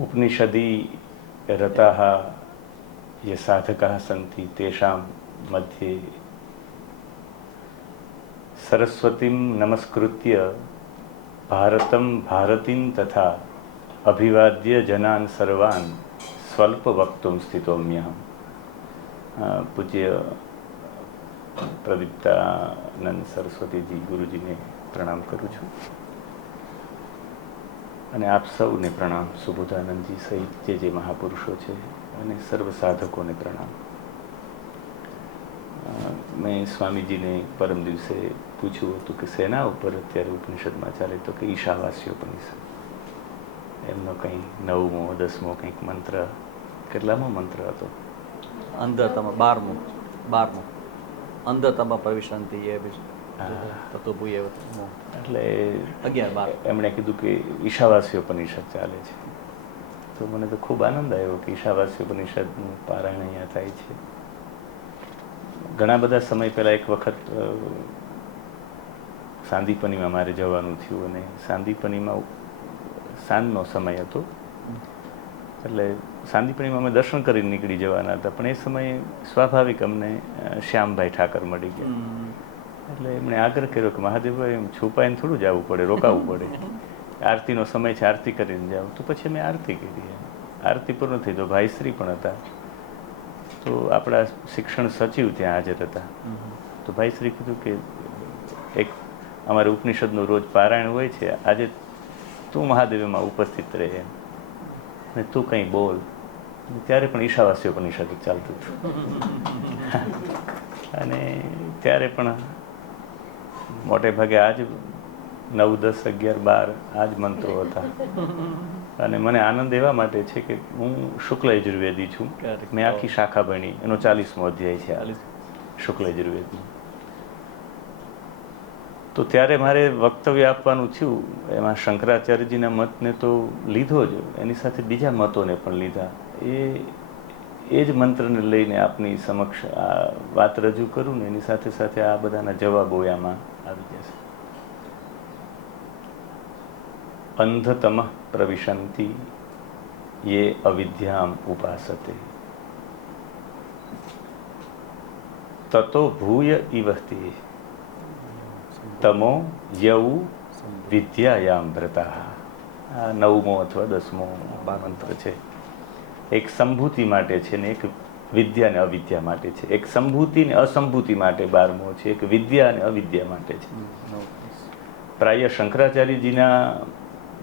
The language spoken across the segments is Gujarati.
उपनिषदि रताः ये साधकाः सन्ति तेषां मध्ये सरस्वतीं नमस्कृत्य भारतं भारतीं तथा अभिवाद्य जनान् सर्वान् स्वल्प वक्तुं स्थितोम्यहम्। पूज्य प्रदीप्तानंद सरस्वतीजी गुरुजीने प्रणाम करूँ છું અને આપ સૌને પ્રણામ, સુબોધાનંદજી સહિત જે મહાપુરુષો છે અને સર્વ સાધકોને પ્રણામ. મેં સ્વામીજીને પરમ દિવસે પૂછ્યું હતું કે શેના ઉપર અત્યારે ઉપનિષદમાં ચાલે, તો કે ઈશાવાસ્ય ઉપનિષદ. એમનો કંઈ 9મો 10મો કંઈક મંત્ર, કેટલામો મંત્ર હતો? અંધતમ 12મો અંધતમ પ્રવિશંતિ એ તત્વ ભૂય એટલે 11-12 એમણે કીધું કે ઈશાવાસ્ય ઉપનિષદ ચાલે છે. તો મને તો ખૂબ આનંદ આવ્યો કે ઈશાવાસ્ય ઉપનિષદનું પારાયણ અહીંયા થાય છે. ઘણા બધા સમય પહેલાં એક વખત સાંદીપનીમાં મારે જવાનું થયું અને સાંદીપનીમાં સાંજનો સમય હતો. એટલે સાંદીપનીમાં અમે દર્શન કરીને નીકળી જવાના હતા, પણ એ સમયે સ્વાભાવિક અમને શ્યામભાઈ ઠાકર મળી ગયા. એટલે એમણે આગ્રહ કર્યો કે મહાદેવભાઈ એમ છુપાઈને થોડું જવું પડે, રોકાવું પડે, આરતીનો સમય છે, આરતી કરીને જાવ. તો પછી અમે આરતી કરી. આરતી પૂર્ણ થઈ તો ભાઈશ્રી પણ હતા, તો આપણા શિક્ષણ સચિવ ત્યાં હાજર હતા. તો ભાઈશ્રી કીધું કે એક અમારે ઉપનિષદનું રોજ પારાયણ હોય છે, આજે તું મહાદેવમાં ઉપસ્થિત રહે અને તું કંઈ બોલ. ત્યારે પણ ઈશાવાસ્ય ઉપનિષદ ચાલતું હતું અને ત્યારે પણ મોટે ભાગે આ જ 9, 10, 11, 12 આ જ મંત્રો હતા. અને મને આનંદ એવા માટે છે કે હું શુક્લ યજુર્વેદી છું. મેં આખી શાખા ભણી, એનો 40મો અધ્યાય છે શુક્લ યજુર્વેદનો. તો ત્યારે મારે વક્તવ્ય આપવાનું થયું. એમાં શંકરાચાર્યજીના મતને તો લીધો જ, એની સાથે બીજા મતોને પણ લીધા. એ જ મંત્રને લઈને આપની સમક્ષ આ વાત રજૂ કરું ને એની સાથે સાથે આ બધાના જવાબો આમાં આવી જશે. અંધતમ પ્રવિશંતિ યે અવિદ્યામ ઉપાસતે તતો ભૂય ઇવહતે તમો યૌ વિદ્યાયામ ભ્રતા. આ 9મો અથવા 10મો મંત્ર છે. એક સંભૂતિ માટે છે ને એક વિદ્યા ને અવિદ્યા માટે છે. એક સંભૂતિ ને અસંભૂતિ માટે 12મો છે, એક વિદ્યા અને અવિદ્યા માટે છે. પ્રાય શંકરાચાર્યજીના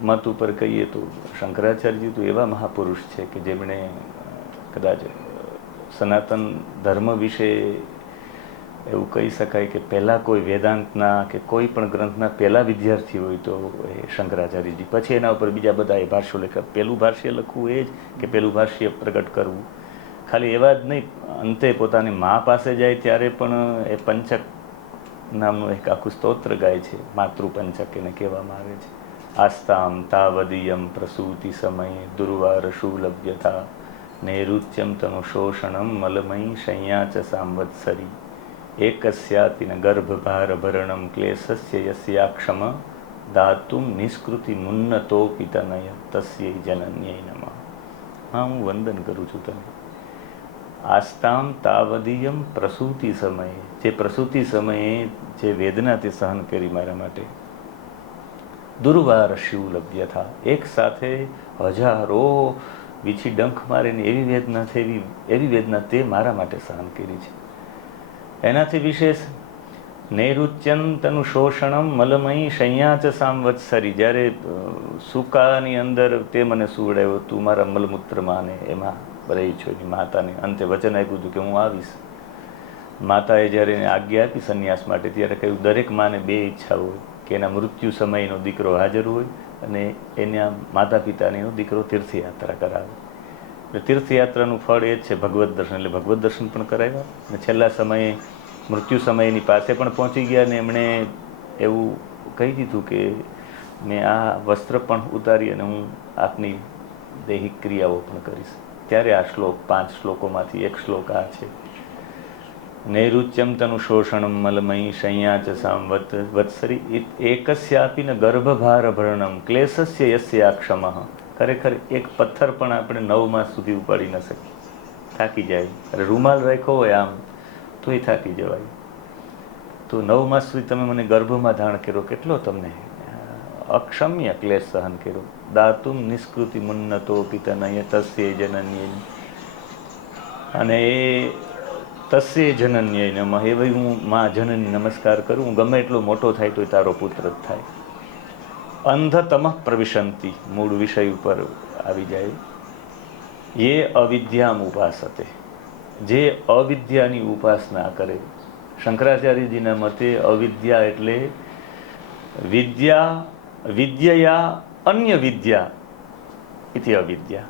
મત ઉપર કહીએ તો શંકરાચાર્યજી તો એવા મહાપુરુષ છે કે જેમણે કદાચ સનાતન ધર્મ વિશે એવું કહી શકાય કે પહેલાં કોઈ વેદાંતના કે કોઈ પણ ગ્રંથના પહેલાં વિદ્યાર્થી હોય તો એ શંકરાચાર્યજી. પછી એના ઉપર બીજા બધા એ ભાષ્યો લખ્યા. પહેલું ભાષ્ય લખવું એ જ કે પહેલું ભાષ્ય પ્રગટ કરવું. ખાલી એવા જ નહીં, અંતે પોતાની મા પાસે જાય ત્યારે પણ એ પંચક નામનું એક આખું સ્તોત્ર ગાય છે. માતૃપંચક એને કહેવામાં આવે છે. આસ્તામ તાવદીયમ પ્રસૂતિ સમયે દુર્વારશુ લભ્યથા નૈરુચ્યમ તનુ શોષણમ મલમયી શય્યા ચ સાંવત્સરી એકસ્યાતિન ગર્ભભારભરણમ ક્લેશસ્ય યસ્યાક્ષમ દાતુમ નિષ્કૃતિ મુન્નતોપિ તનય તસ્યૈ જનન્યૈ નમઃ. હા, હું વંદન કરું છું તને. આસ્તામ તાવદીયમ પ્રસૂતિ સમયે, જે પ્રસૂતિ સમયે જે વેદના તે સહન કરી મારા માટે. દુર્વાર શિવ લભ્યથા, એક સાથે હજારો વીછી ડંખ મારીને એવી વેદના છે, એવી વેદના તે મારા માટે સહન કરી છે. એનાથી વિશેષ નૈરુચ્યંતનું શોષણમ મલમયી શય્યા ચ સાંવત્સરી, જ્યારે સૂકાની અંદર તે મને સુવડાવ્યો, તું મારા મલમૂત્રમાં ને એમાં રહી છો. એની માતાને અંતે વચન આપ્યું હતું કે હું આવીશ. માતાએ જ્યારે એને આજ્ઞા આપી સંન્યાસ માટે ત્યારે કહ્યું દરેક માને 2 ઈચ્છા હોય કે એના મૃત્યુ સમયનો દીકરો હાજર હોય અને એના માતા પિતાને એનો દીકરો તીર્થયાત્રા કરાવે. એટલે તીર્થયાત્રાનું ફળ એ જ છે ભગવત દર્શન. એટલે ભગવત દર્શન પણ કરાવ્યા અને છેલ્લા સમયે મૃત્યુ સમયની પાસે પણ પહોંચી ગયા અને એમણે એવું કહી દીધું કે મેં આ વસ્ત્ર પણ ઉતારી અને હું આપની દૈહિક ક્રિયાઓ પણ કરીશ. ત્યારે આ શ્લોક 5 શ્લોકોમાંથી એક શ્લોક આ છે. નૈરુચ્યમ તનુ શોષણમ મલમયી શય્યા ચ સાંવત્સરી એકસ્યાપી ન ગર્ભભારભરણમ ક્લેશસ્ય યસ્યાક્ષમઃ ખરેખર એક પથ્થર પણ આપણે 9 માસ સુધી ઉપાડી ન શકીએ, થાકી જાય. અરે રૂમાલ રાખ્યો હોય આમ તોય થાકી જવાય. તો 9 માસ સુધી તમે મને ગર્ભમાં ધારણ કર્યો, કેટલો તમને અક્ષમ્ય ક્લેશ સહન કર્યો. દાતુમ નિષ્કૃતિ મુન્નતો પિતનય તસ્ય જનન્ય, અને એ તસ્ય જનન્ય નમઃ, એ ભાઈ હું માં જનની નમસ્કાર કરું, હું ગમે એટલો મોટો થાય તો તારો પુત્ર જ થાય. અંધતમઃ પ્રવિશંતિ, મૂળ વિષય ઉપર આવી જાય. એ અવિદ્યામ ઉપાસતે, જે અવિદ્યાની ઉપાસના કરે. શંકરાચાર્યજીના મતે અવિદ્યા એટલે વિદ્યા વિદ્યયા અન્ય વિદ્યા ઇતિ અવિદ્યા.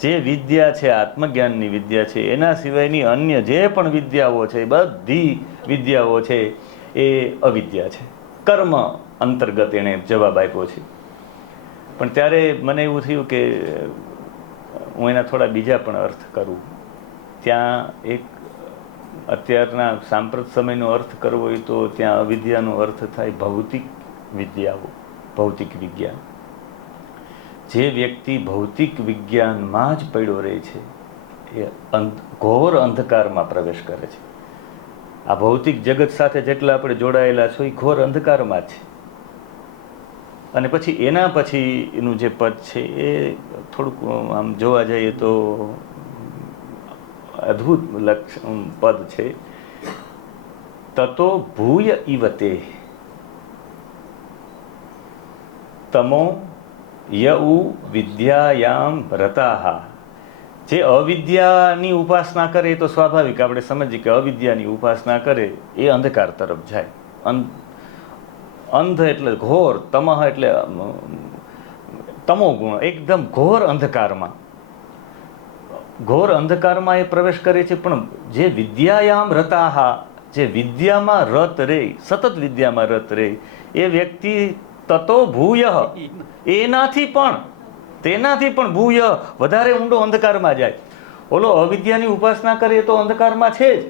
જે વિદ્યા છે આત્મજ્ઞાનની વિદ્યા છે, એના સિવાયની અન્ય જે પણ વિદ્યાઓ છે, બધી વિદ્યાઓ છે એ અવિદ્યા છે. કર્મ અંતર્ગત એણે જવાબ આપ્યો છે. પણ ત્યારે મને એવું થયું કે હું એના થોડા બીજા પણ અર્થ કરું. ત્યાં એક અત્યારના સાંપ્રત સમયનો અર્થ કરવો હોય તો ત્યાં અવિદ્યાનો અર્થ થાય ભૌતિક વિદ્યાઓ, ભૌતિક વિજ્ઞાન. જે વ્યક્તિ ભૌતિક વિજ્ઞાનમાં જ પડ્યો રહે છે એ ઘોર અંધકારમાં પ્રવેશ કરે છે. આ ભૌતિક જગત સાથે જેટલા આપણે જોડાયેલા છો એ ઘોર અંધકારમાં છે. અને પછી એના પછી એનું જે પદ છે એ થોડુંક આમ જોવા જઈએ તો અદ્ભુત પદ છે. તતો ભૂય ઇવતે તમો યઉ વિદ્યાયામ રતાહા. જે અવિદ્યાની ઉપાસના કરે એ તો સ્વાભાવિક, આપણે સમજીએ કે અવિદ્યાની ઉપાસના કરે એ અંધકાર તરફ જાય. અંધ એટલે ઘોર, તમઃ એટલે તમો ગુણ, એકદમ ઘોર અંધકારમાં, ઘોર અંધકારમાં એ પ્રવેશ કરે છે. પણ જે વિદ્યાયામ રતાહા, જે વિદ્યામાં રત રહે, સતત વિદ્યામાં રત રહે, એ વ્યક્તિ તતો ભૂય, તેનાથી પણ ભૂય વધારે ઊંડો અંધકારમાં જાય. ઓલો અવિદ્યાની ઉપાસના કરે તો અંધકારમાં છે જ,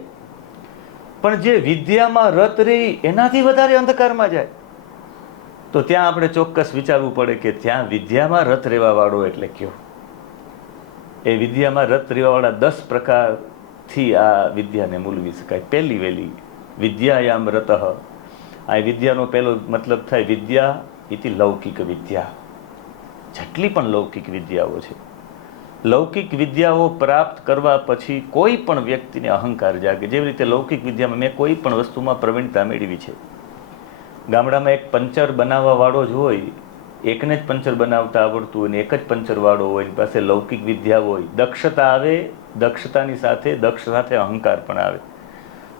પણ જે વિદ્યામાં રત રહી એનાથી વધારે અંધકારમાં જાય. તો ત્યાં આપણે ચોક્કસ વિચારવું પડે કે ત્યાં વિદ્યામાં રત રહેવા વાળો એટલે કયો. એ વિદ્યામાં રત રહેવાવાળા 10 પ્રકારથી આ વિદ્યાને મૂલવી શકાય. પહેલી વહેલી વિદ્યાયામ રતઃ. આ વિદ્યાનો પહેલો મતલબ થાય વિદ્યા ઇતિ લૌકિક વિદ્યા. જેટલી પણ લૌકિક વિદ્યાઓ છે, લૌકિક વિદ્યાઓ પ્રાપ્ત કરવા પછી કોઈ પણ વ્યક્તિને અહંકાર જાગે. જેવી રીતે લૌકિક વિદ્યામાં મેં કોઈ પણ વસ્તુમાં પ્રવીણતા મેળવી છે. ગામડામાં એક પંચર બનાવવા વાળો જ હોય, એકને જ પંચર બનાવતા આવડતું હોય ને એક જ પંચર વાળો હોય, એની પાસે લૌકિક વિદ્યા હોય, દક્ષતા આવે, દક્ષતાની સાથે અહંકાર પણ આવે.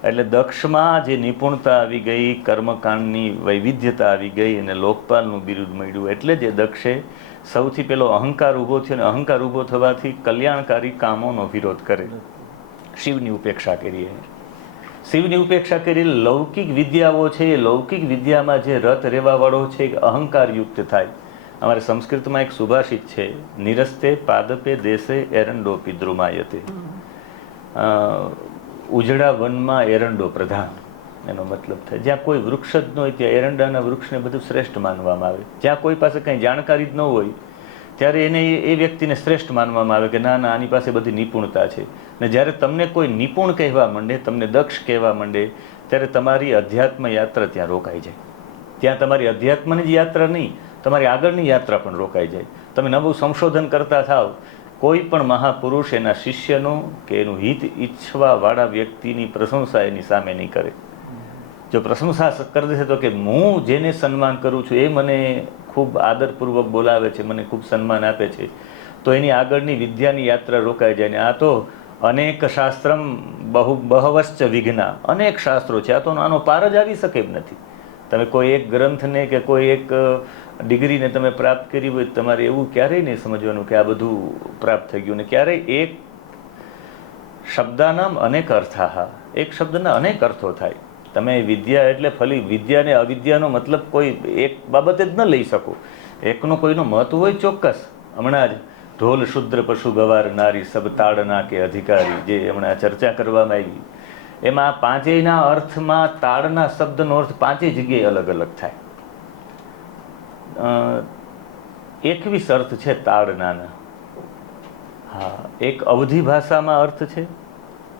એટલે દક્ષમાં જે નિપુણતા આવી ગઈ, કર્મકાંડની વૈવિધ્યતા આવી ગઈ અને લોકપાલનું બિરુદ મળ્યું, એટલે જે દક્ષે સૌથી પહેલો અહંકાર ઊભો થયો, અને અહંકાર ઊભો થવાથી કલ્યાણકારી કામોનો વિરોધ કરે, શિવની ઉપેક્ષા કરીએ. શિવની ઉપેક્ષા કરી લૌકિક વિદ્યાઓ છે, એ લૌકિક વિદ્યામાં જે રત રહેવાવાળો છે એ અહંકારયુક્ત થાય. અમારે સંસ્કૃતમાં એક સુભાષિત છે, નિરસ્તે પાદપે દેશે એરંડોપી દ્રુમાયતે. ઉજળા વનમાં એરંડો પ્રધાન, એનો મતલબ થાય જ્યાં કોઈ વૃક્ષ જ ન હોય ત્યાં એરંડાના વૃક્ષને બધું શ્રેષ્ઠ માનવામાં આવે. જ્યાં કોઈ પાસે કંઈ જાણકારી જ ન હોય ત્યારે એને એ વ્યક્તિને શ્રેષ્ઠ માનવામાં આવે કે ના ના આની પાસે બધી નિપુણતા છે. ને જ્યારે તમને કોઈ નિપુણ કહેવા માંડે, તમને દક્ષ કહેવા માંડે, ત્યારે તમારી અધ્યાત્મ યાત્રા ત્યાં રોકાઈ જાય. ત્યાં તમારી અધ્યાત્મની જ યાત્રા નહીં, તમારી આગળની યાત્રા પણ રોકાઈ જાય. તમે નવું સંશોધન કરતા થાવ. કોઈ પણ મહાપુરુષ એના શિષ્યનું કે એનું હિત ઈચ્છવાવાળા વ્યક્તિની પ્રશંસા એની સામે નહીં કરે. જો પ્રશંસા કરી દેશે તો કે હું જેને સન્માન કરું છું એ મને ખૂબ આદરપૂર્વક બોલાવે છે, મને ખૂબ સન્માન આપે છે, તો એની આગળની વિદ્યાની યાત્રા રોકાઈ જાય. ને આ તો અનેક શાસ્ત્રમ બહવશ્ચ વિઘ્ના, અનેક શાસ્ત્રો છે, આ તો આનો પાર જ આવી શકે એમ નથી. તમે કોઈ એક ગ્રંથને કે કોઈ એક ડિગ્રીને તમે પ્રાપ્ત કરી હોય, તમારે એવું ક્યારેય નહીં સમજવાનું કે આ બધું પ્રાપ્ત થઈ ગયું. ને ક્યારેય એક શબ્દાનામ અનેક અર્થાહ, એક શબ્દના અનેક અર્થો થાય. તમે વિદ્યા એટલે ફલી વિદ્યાને અવિદ્યાનો મતલબ કોઈ એક બાબતે જ ન લઈ શકો. એકનો કોઈનો મત હોય ચોક્કસ. હમણાં જ ઢોલ શુદ્ર પશુ ગવાર નારી સબ તાડના કે અધિકારી, જે હમણાં ચર્ચા કરવામાં આવી, એમાં પાંચેયના અર્થમાં તાડના શબ્દનો અર્થ પાંચેય જગ્યાએ અલગ અલગ થાય. 21 અર્થ છે તાડનાના. હા, એક અવધી ભાષામાં અર્થ છે,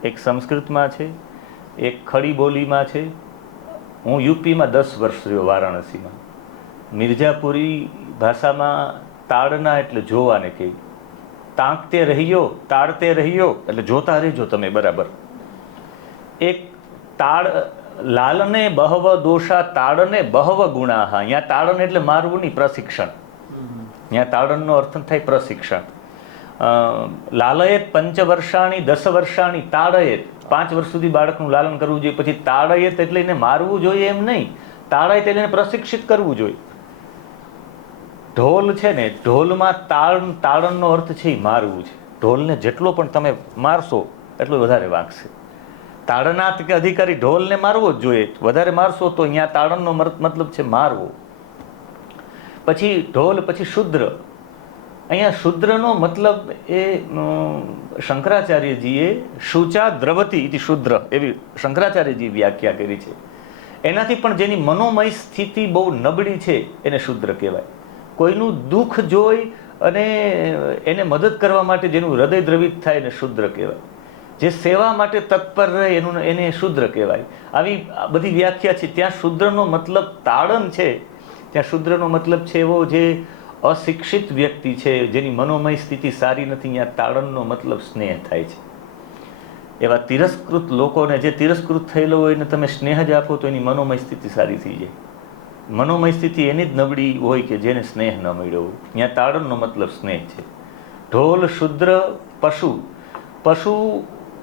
એક સંસ્કૃતમાં છે, એક ખડી બોલીમાં છે. હું યુપીમાં 10 વર્ષ રહ્યો, વારાણસીમાં. મિર્જાપુરી ભાષામાં તાડના એટલે જોવાને કહે. તાંકતે રહીયો, તાડતે રહીયો એટલે જોતા રહેજો તમે બરાબર. એક તાડ લાલને બહવ દોષા તાડને બહવ ગુણાહ. અહીંયા તાડન એટલે મારવું નહીં, પ્રશિક્ષણ. અહીંયા તાડનનો અર્થ થાય પ્રશિક્ષણ. લાલયત 5 વર્ષાણી 10 વર્ષાણી તાડયત. 5 વર્ષ સુધી બાળકનું લાલન કરવું જોઈએ. પછી તાડયત એટલે એને મારવું જોઈએ એમ નહીં, તાડયત એટલે એને પ્રશિક્ષિત કરવું જોઈએ. ઢોલ છે ને, ઢોલમાં તાડનનો અર્થ છે એ મારવું છે. ઢોલને જેટલો પણ તમે મારશો એટલો વધારે વાગશે. તાડનાથ કે અધિકારી ઢોલને મારવો જ જોઈએ. વધારે મારશો તો અહીંયા તાડનનો મતલબ છે મારવો. પછી ઢોલ, પછી શુદ્ર. અહીંયા શુદ્રનો મતલબ એ શંકરાચાર્યજીએ શુચા દ્રવતી ઇતિ શુદ્ર એવી શંકરાચાર્યજી વ્યાખ્યા કરી છે. એનાથી પણ જેની મનોમય સ્થિતિ બહુ નબળી છે એને શુદ્ર કહેવાય. કોઈનું દુઃખ જોઈ અને એને મદદ કરવા માટે જેનું હૃદય દ્રવિત થાય એને શુદ્ર કહેવાય. જે સેવા માટે તત્પર રહે એને શુદ્ર કહેવાય. આવી બધી વ્યાખ્યા છે. ત્યાં શુદ્રનો મતલબ તાડન છે, ત્યાં શુદ્રનો મતલબ છે એવો જે અશિક્ષિત વ્યક્તિ છે, જેની મનોમય સ્થિતિ સારી નથી. અહીંયા તાડનનો મતલબ સ્નેહ થાય છે. એવા તિરસ્કૃત લોકોને, જે તિરસ્કૃત થયેલો હોય એને તમે સ્નેહ જ આપો તો એની મનોમય સ્થિતિ સારી થઈ જાય. મનોમય સ્થિતિ એની જ નબળી હોય કે જેને સ્નેહ ન મળ્યો હોય. અહીંયા તાડનનો મતલબ સ્નેહ છે. ઢોલ, શુદ્ર, પશુ. પશુ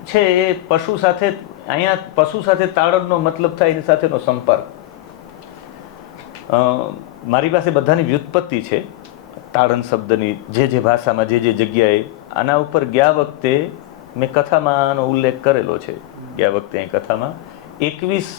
છે એ પશુ સાથે, અહીંયા પશુ સાથે તાડનનો મતલબ થાય એની સાથેનો સંપર્ક. મારી પાસે બધાની વ્યુત્પત્તિ છે તાડન શબ્દની, જે ભાષામાં જે જગ્યાએ. આના ઉપર ગયા વખતે મેં કથામાં આનો ઉલ્લેખ કરેલો છે. ગયા વખતે અહીં કથામાં 21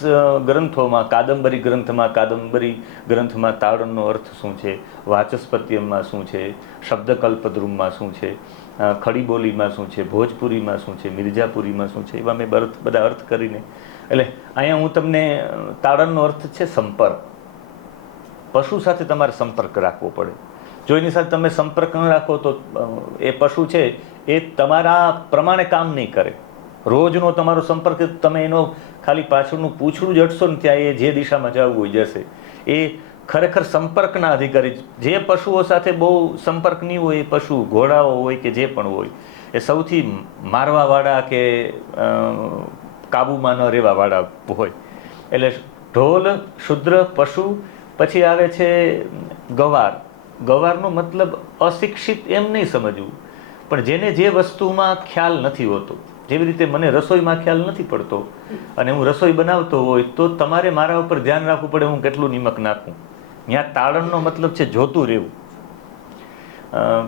ગ્રંથોમાં, કાદંબરી ગ્રંથમાં, કાદંબરી ગ્રંથમાં તાડનનો અર્થ શું છે, વાચસ્પત્યમમાં શું છે, શબ્દકલ્પદ્રુમમાં શું છે, ખડી બોલીમાં શું છે, ભોજપુરીમાં શું છે, મિર્જાપુરીમાં શું છે, એવા મેં બધા અર્થ કરીને. એટલે અહીંયા હું તમને તાડનનો અર્થ છે સંપર્ક. પશુ સાથે તમારે સંપર્ક રાખવો પડે. જો એની સાથે તમે સંપર્ક ન રાખો તો એ પશુ છે એ તમારા પ્રમાણે કામ નહીં કરે. રોજનો તમારો સંપર્ક, તમે એનો ખાલી પાછળનું પૂંછડું જડશો ને ત્યાં એ જે દિશામાં જવું હોય જશે. એ ખરેખર સંપર્કના અધિકારી. જે પશુઓ સાથે બહુ સંપર્ક નહીં હોય એ પશુ, ઘોડાઓ હોય કે જે પણ હોય, એ સૌથી મારવાવાળા કે કાબૂમાં ન રહેવાવાળા હોય. એટલે ઢોલ, શુદ્ર, પશુ. પછી આવે છે ગવાર. ગવારનો મતલબ અશિક્ષિત એમ નહીં સમજવું, પણ જેને જે વસ્તુમાં ખ્યાલ નથી હોતો. જેવી રીતે મને રસોઈમાં ખ્યાલ નથી પડતો અને હું રસોઈ બનાવતો હોય તો તમારે મારા ઉપર ધ્યાન રાખવું પડે હું કેટલું નિમક નાખું. ત્યાં તાડનનો મતલબ છે જોતું રહેવું.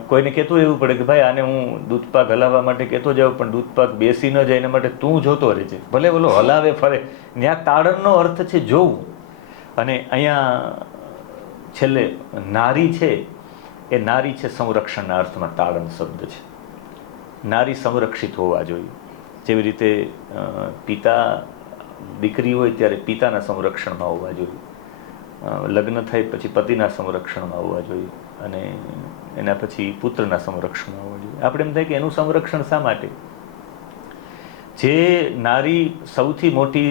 કોઈને કહેતું રહેવું પડે કે ભાઈ આને હું દૂધપાક હલાવવા માટે કહેતો જાઉં, પણ દૂધપાક બેસી ન જાય એના માટે તું જોતો રહેજે, ભલે બોલો હલાવે ફરે. ત્યાં તાડનનો અર્થ છે જોવું. અને અહીંયા છેલ્લે નારી છે, એ નારી છે સંરક્ષણના અર્થમાં તાડન શબ્દ છે. નારી સંરક્ષિત હોવા જોઈએ. જેવી રીતે પિતા દીકરી હોય ત્યારે પિતાના સંરક્ષણમાં હોવા જોઈએ, લગ્ન થાય પછી પતિના સંરક્ષણમાં હોવા જોઈએ, અને એના પછી પુત્રના સંરક્ષણમાં હોવા જોઈએ. આપણે એમ થાય કે એનું સંરક્ષણ શા માટે? જે નારી સૌથી મોટી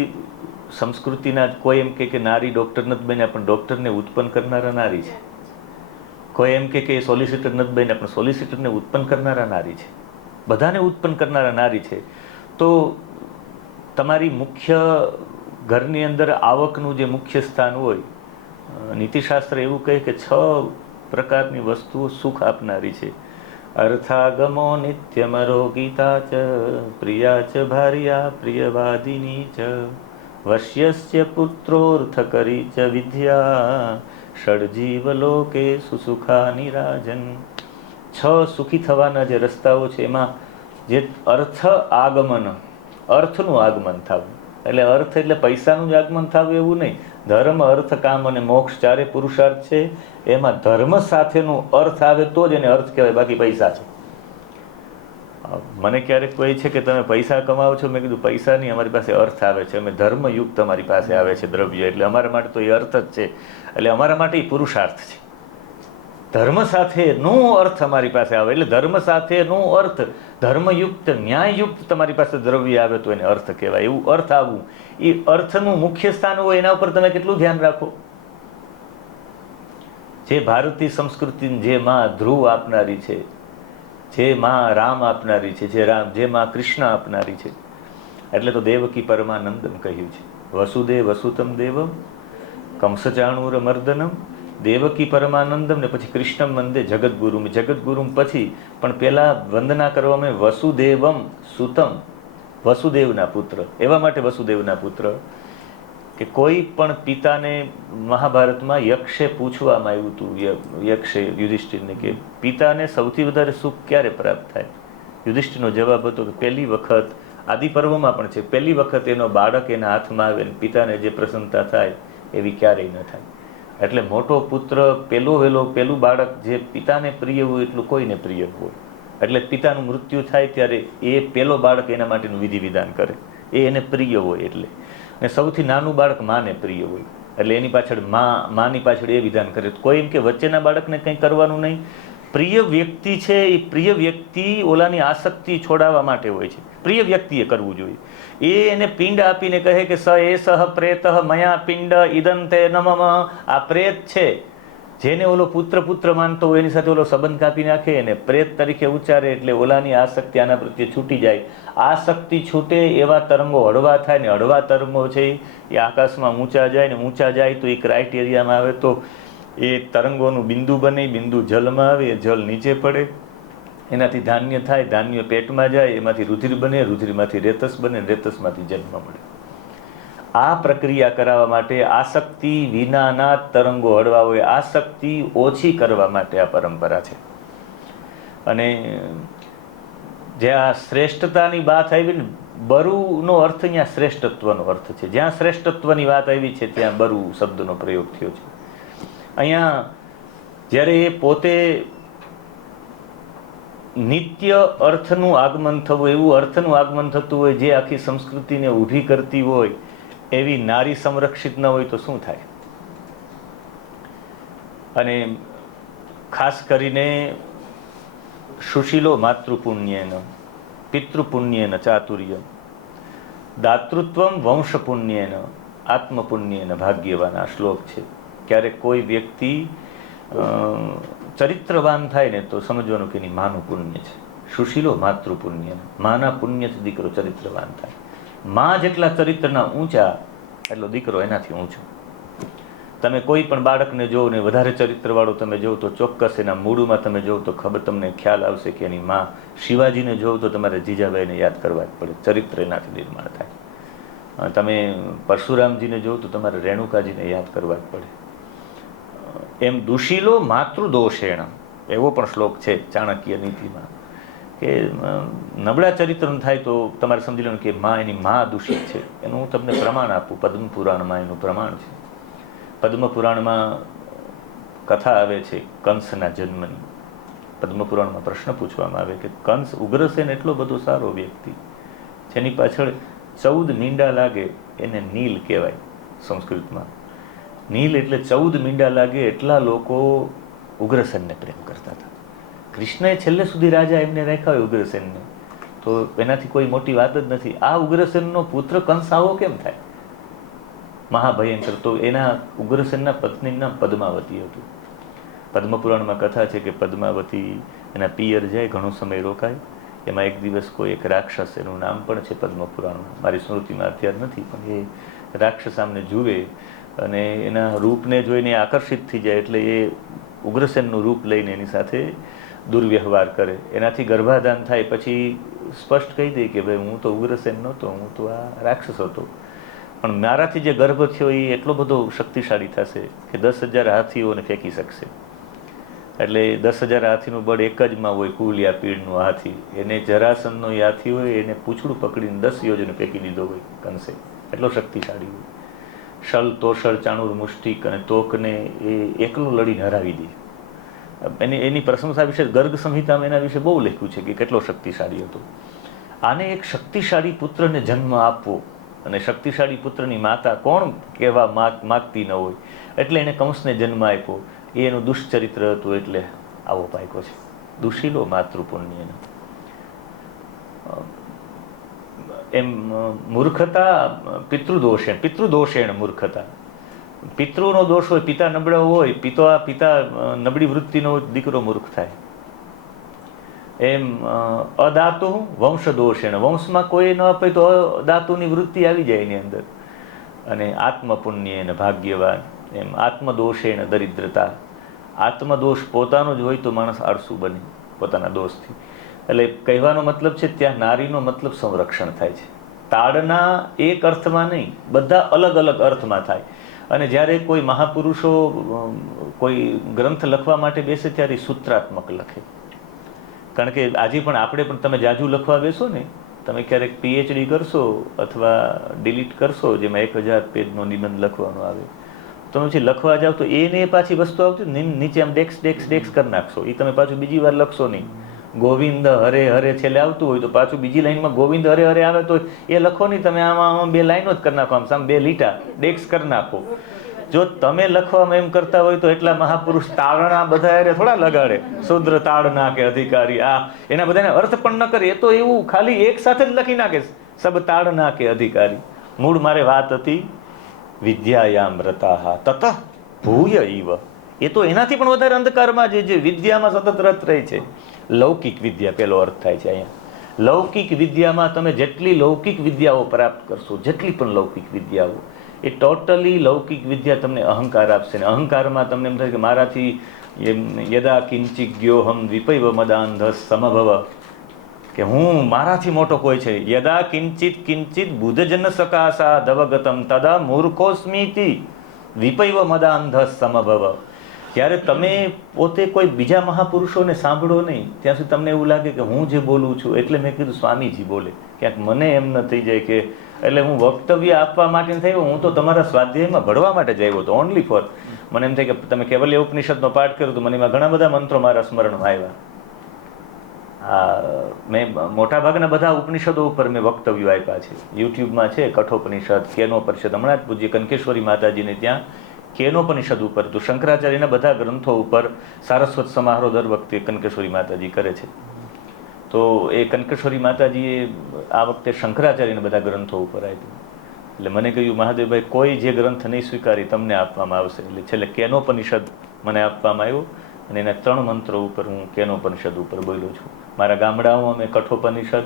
સંસ્કૃતિના, કોઈ એમ કે નારી ડૉક્ટર નથી બન્યા પણ ડૉક્ટરને ઉત્પન્ન કરનારા નારી છે. કોઈ એમ કે સોલિસિટર નથી બન્યા પણ સોલિસિટરને ઉત્પન્ન કરનારા નારી છે. બધાને ઉત્પન્ન કરનારા નારી છે. તો તમારી મુખ્ય ઘરની અંદર આવકનું જે મુખ્ય સ્થાન હોય, નીતિશાસ્ત્ર એવું કહે કે 6 પ્રકારની વસ્તુઓ સુખ આપનારી છે. અર્થાગમો નિત્યમરોગીતા ચ પ્રિયા ચ ભાર્યા પ્રિયવાદિની ચ વશ્યસ્ય પુત્રોર્થકરી ચ વિદ્યા ષડજીવલોકે સુસુખા નિરાજન. 6 સુખી થવાના જે રસ્તાઓ છે એમાં જે અર્થ આગમન, અર્થનું આગમન થવું. એટલે અર્થ એટલે પૈસાનું જ આગમન થવું એવું નહીં. ધર્મ, અર્થ, કામ અને મોક્ષ 4 પુરુષાર્થ છે. એમાં ધર્મ સાથેનું અર્થ આવે તો જ એને અર્થ કહેવાય, બાકી પૈસા છે. મને ક્યારેક કોઈ છે કે તમે પૈસા કમાવો છો, મેં કીધું પૈસા નહીં, અમારી પાસે અર્થ આવે છે, અમે ધર્મયુક્ત અમારી પાસે આવે છે દ્રવ્ય, એટલે અમારા માટે તો એ અર્થ જ છે. એટલે અમારા માટે એ પુરુષાર્થ છે. ધર્મ સાથેનો અર્થ અમારી પાસે આવે, એટલે ધર્મ સાથેનો અર્થ ધર્મયુક્ત ન્યાયયુક્ત તમારી પાસે દ્રવ્ય આવે તો એને અર્થ કહેવાય. એવું અર્થ આવવું, એ અર્થનું મુખ્ય સ્થાન હોય એના ઉપર તમે કેટલું ધ્યાન રાખો. જે ભારતીય સંસ્કૃતિને જે માં ધ્રુવ આપનારી છે, જે માં રામ આપનારી છે, જે માં કૃષ્ણ આપનારી છે, એટલે તો દેવકી પરમાનંદમ કહ્યું છે. વસુદેવ વસુતમ દેવમ કંસચાણૂર મર્દનમ, દેવકી પરમાનંદમ ને પછી કૃષ્ણમ વંદે જગદગુરુમ. જગદગુરુમ પછી પણ પેલા વંદના કરવામાં વસુદેવમ સુતમ, વસુદેવના પુત્ર. એવા માટે વસુદેવના પુત્ર કે કોઈ પણ પિતાને મહાભારતમાં યક્ષે પૂછવામાં આવ્યું હતું, યક્ષે યુધિષ્ઠિરને કે પિતાને સૌથી વધારે સુખ ક્યારે પ્રાપ્ત થાય. યુધિષ્ઠિરનો જવાબ હતો કે પહેલી વખત, આદિ પર્વમાં પણ છે, પહેલી વખત એનો બાળક એના હાથમાં આવે ને પિતાને જે પ્રસન્નતા થાય એવી ક્યારેય ન થાય. એટલે મોટો પુત્ર પહેલું બાળક જે પિતાને પ્રિય હોય એટલું કોઈને પ્રિય હોય. એટલે પિતાનું મૃત્યુ થાય ત્યારે એ પહેલો બાળક એના માટેનું વિધિ વિધાન કરે, એ એને પ્રિય હોય એટલે. અને સૌથી નાનું બાળક માને પ્રિય હોય એટલે એની પાછળ માની પાછળ એ વિધાન કરે. કોઈ એમ કે વચ્ચેના બાળકને કંઈ કરવાનું નહીં. પ્રિય વ્યક્તિ છે એ પ્રિય વ્યક્તિ ઓલાની આસક્તિ છોડાવવા માટે હોય છે. પ્રિય વ્યક્તિએ કરવું જોઈએ. એ એને પિંડ આપીને કહે કે સ એ સહ પ્રેત મયા પિંડ ઇદંતે નમમ. આ પ્રેત છે, જેને ઓલો પુત્ર માનતો હોય એની સાથે ઓલો સંબંધ કાપી નાખે એને પ્રેત તરીકે ઉચ્ચારે એટલે ઓલાની આસક્તિ આના પ્રત્યે છૂટી જાય. આસક્તિ છૂટે એવા તરંગો હળવા થાય ને હળવા તરંગો છે એ આકાશમાં ઊંચા જાય ને ઊંચા જાય તો એ ક્રાઇટેરિયામાં આવે તો એ તરંગોનું બિંદુ બને, બિંદુ જલમાં આવે, એ જલ નીચે પડે, એનાથી ધાન્ય થાય, ધાન્ય પેટમાં જાય, એમાંથી રુધિર બને, રુધિરમાંથી રેતસ બને, રેતસમાંથી જન્મ મળે. આ પ્રક્રિયા કરાવવા માટે આસક્તિ વિનાના તરંગો હળવા હોય, આસક્તિ ઓછી કરવા માટે આ પરંપરા છે. અને જે આ શ્રેષ્ઠતાની વાત આવી ને, બરુનો અર્થ અહીંયા શ્રેષ્ઠત્વનો અર્થ છે. જ્યાં શ્રેષ્ઠત્વની વાત આવી છે ત્યાં બરુ શબ્દનો પ્રયોગ થયો છે. અહીંયા જ્યારે એ પોતે નિત્ય અર્થનું આગમન થવું, એવું અર્થનું આગમન થતું હોય જે આખી સંસ્કૃતિને ઊભી કરતી હોય, એવી નારી સંરક્ષિત ન હોય તો શું થાય. અને ખાસ કરીને સુશીલો માતૃપુણ્યેન પિતૃપુણ્યેન ચાતુર્ય દાતૃત્વમ વંશપુણ્યેન આત્મપુણ્યેન ભાગ્યવાન. આ શ્લોક છે. ક્યારેક કોઈ વ્યક્તિ ચરિત્રવાન થાય ને તો સમજવાનું કે એની માનું પુણ્ય છે. સુશીલો માતૃપુણ્ય, માના પુણ્યથી દીકરો ચરિત્રવાન થાય. માં જેટલા ચરિત્રના ઊંચા એટલો દીકરો એનાથી ઊંચો. તમે કોઈ પણ બાળકને જોવો ને વધારે ચરિત્રવાળો તમે જોવો તો ચોક્કસ એના મૂળમાં તમે જોવો તો તમને ખ્યાલ આવશે કે એની માં. શિવાજીને જોવો તો તમારે જીજાબાઈને યાદ કરવા જ પડે, ચરિત્ર એનાથી નિર્માણ થાય. તમે પરશુરામજીને જોવો તો તમારે રેણુકાજીને યાદ કરવા જ પડે. એમ દુશીલો માતૃદોષેણ એવો પણ શ્લોક છે ચાણક્ય નીતિમાં કે નબળા ચરિત્રનું થાય તો તમારે સમજી લેવાનું કે માં એની માં દૂષિત છે. એનું હું તમને પ્રમાણ આપું. પદ્મ પુરાણમાં એનું પ્રમાણ છે. પદ્મ પુરાણમાં કથા આવે છે કંસના જન્મની. પદ્મ પુરાણમાં પ્રશ્ન પૂછવામાં આવે કે કંસ ઉગ્રસેન એટલો બધો સારો વ્યક્તિ જેની પાછળ 14 મીંડા લાગે એને નીલ કહેવાય સંસ્કૃતમાં. નીલ એટલે 14 મીંડા લાગે એટલા લોકો ઉગ્રસેનને પ્રેમ કરતા હતા. કૃષ્ણએ છેલ્લે સુધી રાજા એમને રાખ્યા હોય ઉગ્રસેનને, તો એનાથી કોઈ મોટી વાત જ નથી. આ ઉગ્રસેનનો પુત્ર કંસ આવો કેમ થાય? મહાભયંકર. તો એના ઉગ્રસેનના પત્નીનું નામ પદ્માવતી હતું. પદ્મપુરાણમાં કથા છે કે પદ્માવતી એના પિયર જાય, ઘણો સમય રોકાય. એમાં એક દિવસ કોઈ એક રાક્ષસ, એનું નામ પણ છે પદ્મપુરાણમાં, મારી સ્મૃતિમાં અત્યારે નથી, પણ એ રાક્ષસ આમને જુએ અને એના રૂપને જોઈને આકર્ષિત થઈ જાય એટલે એ ઉગ્રસેનનું રૂપ લઈને એની સાથે દુર્વ્યવહાર કરે. એનાથી ગર્ભાધાન થાય. પછી સ્પષ્ટ કહી દે કે ભાઈ હું તો ઉગ્રસેન નહોતો, હું તો આ રાક્ષસ હતો, પણ મારાથી જે ગર્ભ થયો એ એટલો બધો શક્તિશાળી થશે કે 10,000 હાથીઓને ફેંકી શકશે. એટલે 10,000 હાથીનું બળ એક જ માં હોય, કુલિયા પીડનું હાથી. એને જરાસનનો હાથી હોય, એને પૂંછડું પકડીને 10 યોજને ફેંકી દીધો હોય કંસે, એટલો શક્તિશાળી હોય. શલ તોષળ ચાણુર મુષ્ટિક અને તોકને એ એકલું લડીને હરાવી દે. એની પ્રશંસા વિશે ગર્ગ સંહિતામાં એના વિશે બહુ લખ્યું છે કે કેટલો શક્તિશાળી હતો. આને એક શક્તિશાળી પુત્રને જન્મ આપવો, અને શક્તિશાળી પુત્રની માતા કોણ કહેવા માગતી ન હોય, એટલે એને કંસને જન્મ આપ્યો. એનું દુષ્ચરિત્ર હતું એટલે આવો પાક્યો છે. દુશીલો માતૃપુણ્ય એમ મૂર્ખતા પિતૃદોષેણ મૂર્ખતા. પિતૃનો દોષ હોય, પિતા નબળો હોય, પિતા નબળી વૃત્તિનો દીકરો મૂર્ખ થાય. એમ અદાતુ વંશદોષેણ, વંશમાં કોઈ ન આપે તો અદાતુની વૃત્તિ આવી જાય એની અંદર. અને આત્મપુણ્ય અને ભાગ્યવાન, એમ આત્મદોષેણ દરિદ્રતા. આત્મદોષ પોતાનો જ હોય તો માણસ આળસુ બને પોતાના દોષથી. એટલે કહેવાનો મતલબ છે ત્યાં નારીનો મતલબ સંરક્ષણ થાય છે. તાડના એક અર્થમાં નહીં, બધા અલગ અલગ અર્થમાં થાય. અને જ્યારે કોઈ મહાપુરુષો કોઈ ગ્રંથ લખવા માટે બેસે ત્યારે સૂત્રાત્મક લખે. કારણ કે આજે પણ આપણે પણ તમે જાજુ લખવા બેસો ને, તમે ક્યારેક PhD કરશો અથવા ડિલીટ કરશો, જેમાં 1000 પેજનો નિબંધ લખવાનો આવે, તમે પછી લખવા જાઓ તો એને પાછી વસ્તુ આવતી નીચે આમ ડેક્સ કરી નાખશો. એ તમે પાછું બીજી વાર લખશો નહીં. ગોવિંદ હરે હરે છેલ્લે આવતું હોય તો પાછું બીજી લાઈનમાં ગોવિંદ હરે હરે આવે તો એ લખો નહીં, તમે આમાં 2 લાઈનો જ કરી નાખો, આમ સામે 2 લીટા ડેક્સ કરી નાખો. જો તમે લખવામાં એમ કરતા હોય તો એટલા મહાપુરુષ તાળના બધા થોડા લગાડે, શુદ્ર તાળના કે અધિકારી, આ એના બધાને અર્થ પણ ન કરે. એ તો એવું ખાલી એક સાથે જ લખી નાખે, સબ તાળના કે અધિકારી. મૂળ મારે વાત હતી વિદ્યાયામ રતાહ તત ભૂય ઇવ. એ તો એનાથી પણ વધારે અંધકારમાં જે વિદ્યામાં સતત રત રહી છે. લૌકિક વિદ્યા પેલો અર્થ થાય છે અહીંયા. લૌકિક વિદ્યામાં તમે જેટલી લૌકિક વિદ્યાઓ પ્રાપ્ત કરશો, જેટલી પણ લૌકિક વિદ્યાઓ, એ ટોટલી લૌકિક વિદ્યા તમને અહંકાર આપશે. ને અહંકારમાં તમને એમ થાય કે મારાથી યદા કિંચિજ્ઞોહમ દ્વિપૈવ મદાંધ સમભવ, કે હું મારાથી મોટો કોઈ છે. યદા કિંચિત બુદ્ધજન સકાશા દવગતમ તદા મૂર્ખોસ્મિતિ દ્વિપૈવ મદાંધ સમભવ. ત્યારે તમે પોતે કોઈ બીજા મહાપુરુષોને સાંભળો નહીં ત્યાં સુધી તમને એવું લાગે કે હું જે બોલું છું એટલે મેં કીધું સ્વામીજી બોલે, ક્યાંક મને એમ ન થઈ જાય કે એટલે હું વક્તવ્ય આપવા માટે થયો, હું તો તમારા સ્વાધ્યાયમાં ભળવા માટે જ આવ્યો હતો, ઓનલી ફોર. મને એમ થાય કે તમે કેવલ્ય ઉપનિષદનો પાઠ કર્યો તો મને એમાં ઘણા બધા મંત્રો મારા સ્મરણમાં આવ્યા. મેં મોટાભાગના બધા ઉપનિષદો ઉપર મેં વક્તવ્યો આપ્યા છે. યુટ્યુબમાં છે કઠોપનિષદ, કેનોપનિષદ. હમણાં જ પૂજ્ય કનકેશ્વરી માતાજીને ત્યાં કેનોપનિષદ ઉપર હતું. શંકરાચાર્યના બધા ગ્રંથો ઉપર સારસ્વત સમારોહ દર વખતે કનકેશ્વરી માતાજી કરે છે. તો એ કનકેશ્વરી માતાજીએ આ વખતે શંકરાચાર્યના બધા ગ્રંથો ઉપર આપ્યું. એટલે મને કહ્યું મહાદેવભાઈ કોઈ જે ગ્રંથ નહીં સ્વીકારી તમને આપવામાં આવશે. એટલે છેલ્લે કેનોપનિષદ મને આપવામાં આવ્યો અને એના 3 મંત્રો ઉપર હું કેનોપનિષદ ઉપર બોલ્યો છું. મારા ગામડાઓમાં મેં કઠોપનિષદ,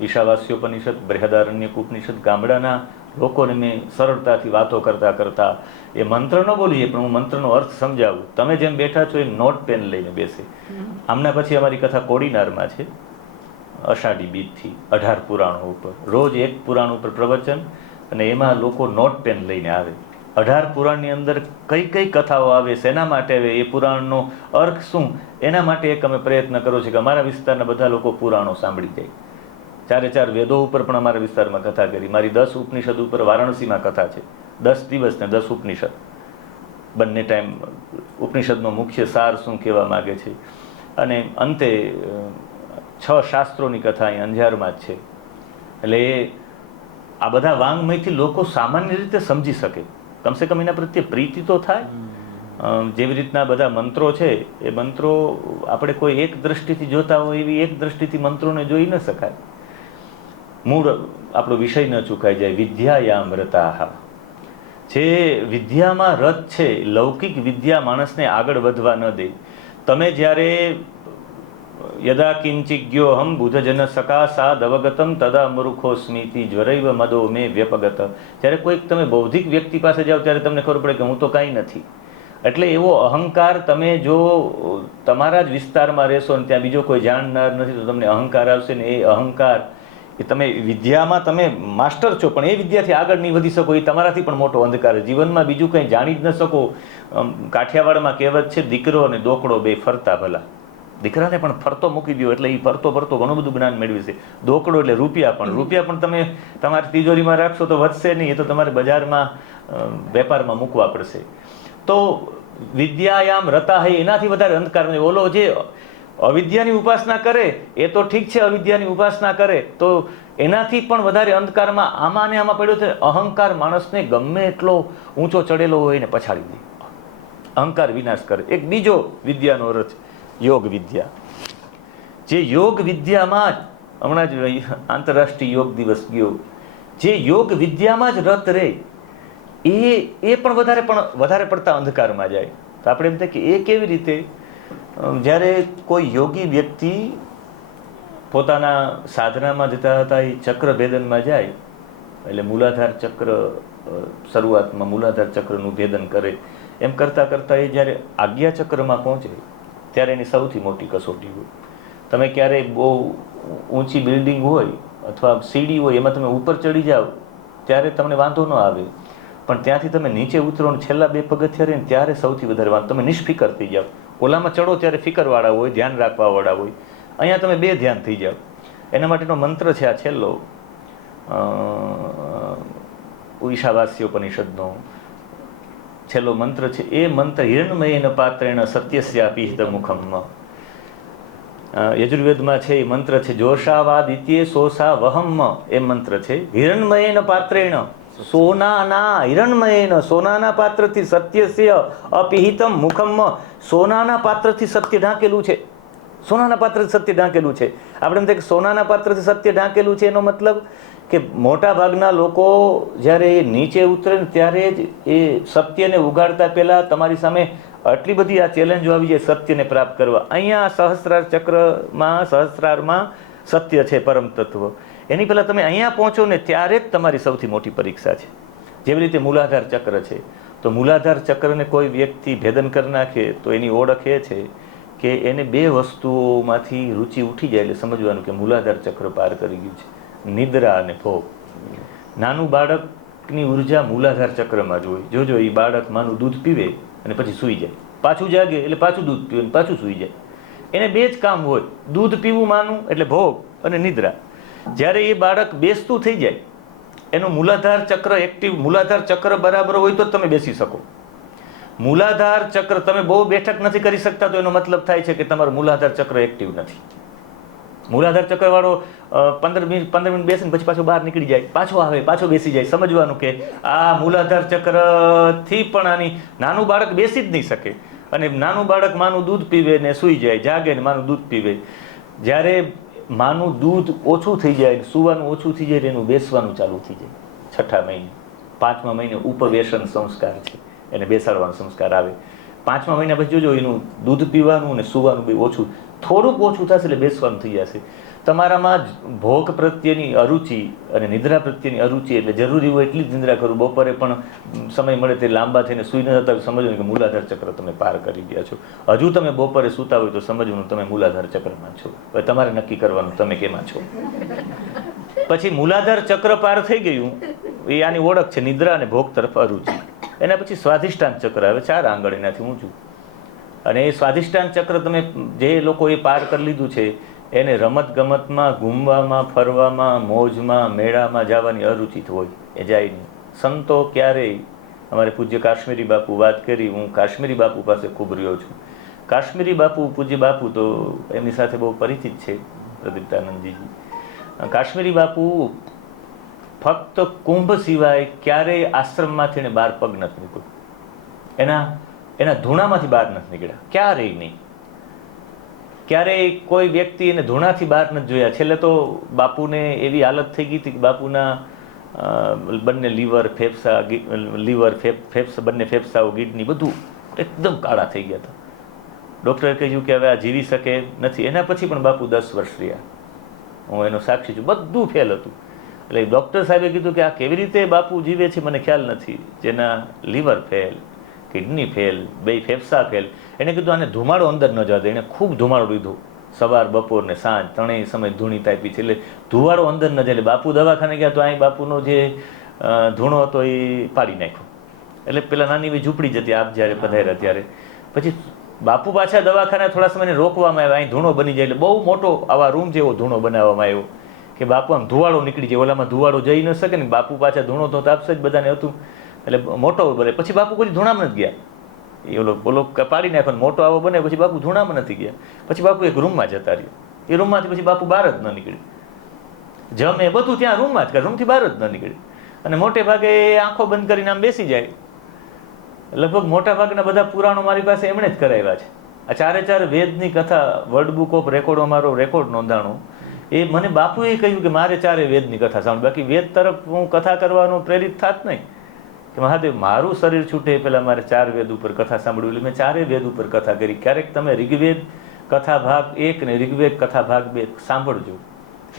ઈશાવાસ્યોપનિષદ, બૃહદારણ્યક ઉપનિષદ, ગામડાના લોકોને મેં સરળતાથી વાતો કરતા એ મંત્ર ન બોલીએ પણ હું મંત્રનો અર્થ સમજાવું. તમે જેમ બેઠા છો એ નોટ પેન લઈને બેસે. આમના પછી અમારી કથા કોડીનારમાં છે, અષાઢી બીજથી 18 પુરાણો ઉપર રોજ એક પુરાણ ઉપર પ્રવચન, અને એમાં લોકો નોટ પેન લઈને આવે. 18 પુરાણની અંદર કઈ કઈ કથાઓ આવે, શેના માટે આવે, એ પુરાણનો અર્થ શું, એના માટે એક અમે પ્રયત્ન કર્યો છે કે અમારા વિસ્તારના બધા લોકો પુરાણો સાંભળી જાય. 4 વેદો ઉપર પણ અમારા વિસ્તારમાં કથા કરી. મારી 10 ઉપનિષદ ઉપર વારાણસીમાં કથા છે. 10 દિવસ ને 10 ઉપનિષદ, બંને ટાઈમ ઉપનિષદનો મુખ્ય સાર શું કહેવા માગે છે. અને અંતે 6 શાસ્ત્રોની કથા અહીં અંજારમાં જ છે. એટલે આ બધા વાંગમયથી લોકો સામાન્ય રીતે સમજી શકે, કમસે કમ એના પ્રત્યે પ્રીતિ તો થાય. જેવી રીતના બધા મંત્રો છે, એ મંત્રો આપણે કોઈ એક દ્રષ્ટિથી જોતા હોય એવી એક દ્રષ્ટિથી મંત્રોને જોઈ ન શકાય. મૂળ આપણો વિષય ન ચૂકાઈ જાય. વિદ્યાયામ રતાહ, જે વિદ્યામાં રત છે, લૌકિક વિદ્યા માણસને આગળ વધવા ન દે. તમે જ્યારે યદા કિંચિજ્ઞોહમ બુધજન સકાશા દવગતમ તદા મૂર્ખોસ્મિતિ જ્વરૈવ મદો મે વ્યપગત. જ્યારે કોઈક તમે બૌદ્ધિક વ્યક્તિ પાસે જાઓ ત્યારે તમને ખબર પડે કે હું તો કાંઈ નથી. એટલે એવો અહંકાર, તમે જો તમારા જ વિસ્તારમાં રહેશો ને ત્યાં બીજો કોઈ જાણનાર નથી તો તમને અહંકાર આવશે ને. એ અહંકાર, એ તમે વિદ્યામાં તમે માસ્ટર છો પણ એ વિદ્યાથી આગળ નહીં વધી શકો, એ તમારાથી પણ મોટો અંધકાર. જીવનમાં બીજું કંઈ જાણી જ ન શકો. કાઠિયાવાડમાં કહેવત છે, દીકરો અને દોકડો બે ફરતા ભલા. દીકરાને પણ ફરતો મૂકી દો એટલે એ ફરતો ઘણું બધું જ્ઞાન મેળવી છે. દોકડો એટલે રૂપિયા પણ તમે તમારી તિજોરીમાં રાખશો તો વધશે નહીં, એ તો તમારે બજારમાં વેપારમાં મૂકવા પડશે. તો વિદ્યાયામ રતા હૈ, એનાથી વધારે અંધકાર નહીં. ઓલો જે અવિદ્યાની ઉપાસના કરે એ તો ઠીક છે, અવિદ્યાની ઉપાસના કરે તો એનાથી પણ વધારે અંધકારમાં આમાં ને આમાં પડ્યો છે. અહંકાર માણસને ગમે એટલો ઊંચો ચડેલો હોય એને પછાડી દે. અહંકાર વિનાશ કરે. એક બીજો વિદ્યાનો અર્થ યોગ વિદ્યા. જે યોગ વિદ્યામાં જ હમણાં જ આંતરરાષ્ટ્રીય યોગ દિવસ ગયો, જે યોગ વિદ્યામાં જ રત રહે એ પણ વધારે પડતા અંધકારમાં જાય. તો આપણે એમ થાય કે એ કેવી રીતે? જ્યારે કોઈ યોગી વ્યક્તિ પોતાના સાધનામાં જતા હતા એ ચક્ર ભેદનમાં જાય, એટલે મૂલાધાર ચક્ર શરૂઆતમાં મૂલાધાર ચક્રનું ભેદન કરે. એમ કરતાં કરતાં એ જ્યારે આજ્ઞા ચક્રમાં પહોંચે ત્યારે એની સૌથી મોટી કસોટી હોય. તમે ક્યારેય બહુ ઊંચી બિલ્ડિંગ હોય અથવા સીડી હોય એમાં તમે ઉપર ચડી જાઓ ત્યારે તમને વાંધો ન આવે, પણ ત્યાંથી તમે નીચે ઉતરો ને છેલ્લા 2 પગથિયા રહે ને ત્યારે સૌથી વધારે વાંધો. તમે નિષ્ફિકર થઈ જાઓ. ઓલામાં ચડો ત્યારે ફિકરવાળા હોય, ધ્યાન રાખવાવાળા હોય. અહીંયા તમે 2 ધ્યાન થઈ જાઓ. એના માટેનો મંત્ર છે આ છેલ્લો ઈશાવાસ્યોપનિષદનો છેલ્લો મંત્ર છે. એ મંત્ર હિરણમયેન પાત્રેણ સત્યસ્યાપિહિત મુખમ. યજુર્વેદમાં છે એ મંત્ર છે જોશાવાદિત્યે સોસા વહમ. એ મંત્ર છે હિરણમયેન પાત્રેણ હિરણમયેન સોનાના પાત્રથી સત્યસ્ય અપિહિતમ મુખમ. સોનાના પાત્રથી સત્ય ઢાંકેલું છે. સોનાના પાત્રથી સત્ય ઢાંકેલું છે. આપણે એમ થાય કે સોનાના પાત્રથી સત્ય ઢાંકેલું છે એનો મતલબ કે મોટા ભાગના લોકો જ્યારે એ નીચે ઉતરે ને ત્યારે જ એ સત્યને ઉગાડતા પહેલાં તમારી સામે આટલી બધી આ ચેલેન્જો આવી જાય સત્યને પ્રાપ્ત કરવા. અહીંયા સહસ્ત્રાર ચક્રમાં સહસ્ત્રારમાં સત્ય છે, પરમ તત્વ. એની પહેલાં તમે અહીંયા પહોંચો ને ત્યારે જ તમારી સૌથી મોટી પરીક્ષા છે. જેવી રીતે મૂલાધાર ચક્ર છે, તો મૂલાધાર ચક્રને કોઈ વ્યક્તિ ભેદન કરી નાખે તો એની ઓળખ એ છે કે એને 2 વસ્તુઓમાંથી રુચિ ઉઠી જાય એટલે સમજવાનું કે મૂલાધાર ચક્ર પાર કરી ગયું છે. નિદ્રા અને ભોગ. નાનું બાળકની ઉર્જા મૂલાધાર ચક્રમાં જ હોય. જોજો એ બાળક માનું દૂધ પીવે અને પછી સૂઈ જાય, પાછું જાગે એટલે પાછું દૂધ પીવે અને પાછું સૂઈ જાય. એને 2 જ કામ હોય, દૂધ પીવું માનું એટલે ભોગ અને નિદ્રા. જ્યારે એ બાળક બેસતું થઈ જાય એનું મૂલાધાર ચક્ર એક્ટિવ, મૂલાધાર ચક્ર બરાબર હોય તો તમે બેસી શકો. મૂલાધાર ચક્ર તમે બહુ બેઠક નથી કરી શકતા તો એનો મતલબ થાય છે કે તમારું મૂલાધાર ચક્ર એક્ટિવ નથી. મૂલાધાર ચક્રવાળો 15 મિનિટ બેસીને પછી પાછો બહાર નીકળી જાય, પાછો આવે, પાછો બેસી જાય. સમજવાનું કે આ મૂલાધાર ચક્રથી પણ આની નાનું બાળક બેસી જ નહીં શકે. અને નાનું બાળક માનું દૂધ પીવે ને સૂઈ જાય, જાગે ને માનું દૂધ પીવે. જ્યારે માનું દૂધ ઓછું થઈ જાય, સૂવાનું ઓછું થઈ જાય, એનું બેસવાનું ચાલુ થઈ જાય. 6ઠા મહિને 5મા મહિને ઉપવેશન સંસ્કાર છે, એને બેસાડવાનો સંસ્કાર આવે. 5મા મહિના પછી જોજો એનું દૂધ પીવાનું અને સૂવાનું બી ઓછું, થોડુંક ઓછું થશે એટલે બેસવાનું થઈ જશે. તમારામાં ભોગ પ્રત્યેની અરુચિ અને નિદ્રા પ્રત્યેની અરુચિ, એટલે જરૂરી હોય એટલી જ નિદ્રા કરું, બપોરે પણ સમય મળે તે લાંબા થઈને સૂઈ ન જતા સમજવાનું કે મૂલાધાર ચક્ર તમે પાર કરી ગયા છો. હજુ તમે બપોરે સૂતા હોય તો સમજવાનું તમે મૂલાધાર ચક્રમાં છો. હવે તમારે નક્કી કરવાનું તમે કેમાં છો. પછી મૂલાધાર ચક્ર પાર થઈ ગયું, એ આની ઓળખ છે નિદ્રા અને ભોગ તરફ અરુચિ. એના પછી સ્વાધિષ્ઠાન ચક્ર આવે, 4 આંગળ એનાથી ઊંચું. અને એ સ્વાધિષ્ઠાન ચક્ર તમે જે લોકોએ પાર કરી લીધું છે એને રમત ગમતમાં, ઘૂમવામાં, ફરવામાં, મોજમાં, મેળામાં જવાની અરુચિત હોય, એ જાય નહીં. સંતો ક્યારેય, અમારે પૂજ્ય કાશ્મીરી બાપુ વાત કરી, હું કાશ્મીરી બાપુ પાસે ખૂબ રહ્યો છું. કાશ્મીરી બાપુ, પૂજ્ય બાપુ તો એમની સાથે બહુ પરિચિત છે, પ્રદીપ્તાનંદજીજી. કાશ્મીરી બાપુ ફક્ત કુંભ સિવાય ક્યારેય આશ્રમમાંથી એને 12 પગ નથી નીકળ્યું. એના ધૂણામાંથી બહાર નથી નીકળ્યા, ક્યારેય નહીં. ક્યારેય કોઈ વ્યક્તિ એને ધૂણાથી બહાર નથી જોયા. છેલ્લે તો બાપુને એવી હાલત થઈ ગઈ હતી કે બાપુના બંને લીવર ફેફસા બંને ફેફસાઓ, કિડની બધું એકદમ કાળા થઈ ગયા હતા. ડૉક્ટરે કહ્યું કે હવે આ જીવી શકે નથી. એના પછી પણ બાપુ 10 વર્ષ રહ્યા, હું એનો સાક્ષી છું. બધું ફેલ હતું. એટલે ડૉક્ટર સાહેબે કીધું કે આ કેવી રીતે બાપુ જીવે છે મને ખ્યાલ નથી. જેના લીવર ફેલ, કિડની ફેલ, 2 ફેફસા ફેલ. એણે કીધું આને ધુમાડો અંદર ન જવા દે. એણે ખૂબ ધુમાડો લીધો, સવાર, બપોર ને સાંજ, 3 સમય ધૂણી તાપી છે, એટલે ધુવાડો અંદર ન જાય. એટલે બાપુ દવાખાને ગયા તો અહીં બાપુનો જે ધૂણો હતો એ પાડી નાખ્યો. એટલે પેલા નાની એવી ઝૂંપડી જતી, આપ જ્યારે પધાર્યા ત્યારે. પછી બાપુ પાછા દવાખાને થોડા સમયને રોકવામાં આવ્યા, અહીં ધૂણો બની જાય. એટલે બહુ મોટો આવા રૂમ જેવો ધૂણો બનાવવામાં આવ્યો કે બાપુ આમ ધુવાડો નીકળી જાય. ઓલામાં ધુવાડો જઈ ન શકે ને, બાપુ પાછા ધૂણો તો તાપશે જ બધાને હતું. એટલે મોટો બને. પછી બાપુ કોઈ ધૂણામાં નથી ગયા. એ ઓલો પાડી નાખ્યો, મોટો આવો બને પછી બાપુ ધૂણામાં નથી ગયા. પછી બાપુ એક રૂમમાં જતા રહ્યો. એ રૂમમાંથી પછી બાપુ બહાર જ ન નીકળે. જમે બધું ત્યાં રૂમમાં જ કરે, રૂમથી બહાર જ ન નીકળે. અને મોટે ભાગે આંખો બંધ કરીને આમ બેસી જાય. લગભગ મોટા ભાગના બધા પુરાણો મારી પાસે એમણે જ કરાવ્યા છે. આ ચારે ચાર વેદની કથા વર્લ્ડ બુક ઓફ રેકોર્ડો મારો રેકોર્ડ નોંધાણો, એ મને બાપુએ કહ્યું કે મારે ચારે વેદની કથા સાંભળ, બાકી વેદ તરફ હું કથા કરવાનો પ્રેરિત થાત નહીં. કે મહાદેવ મારું શરીર છૂટે પહેલાં મારે ચાર વેદ ઉપર કથા સાંભળવી, એટલે મેં ચારે વેદ ઉપર કથા કરી. ક્યારેક તમે ઋગ્વેદ કથા ભાગ 1 ને ઋગ્વેદ કથા ભાગ 2 સાંભળજો.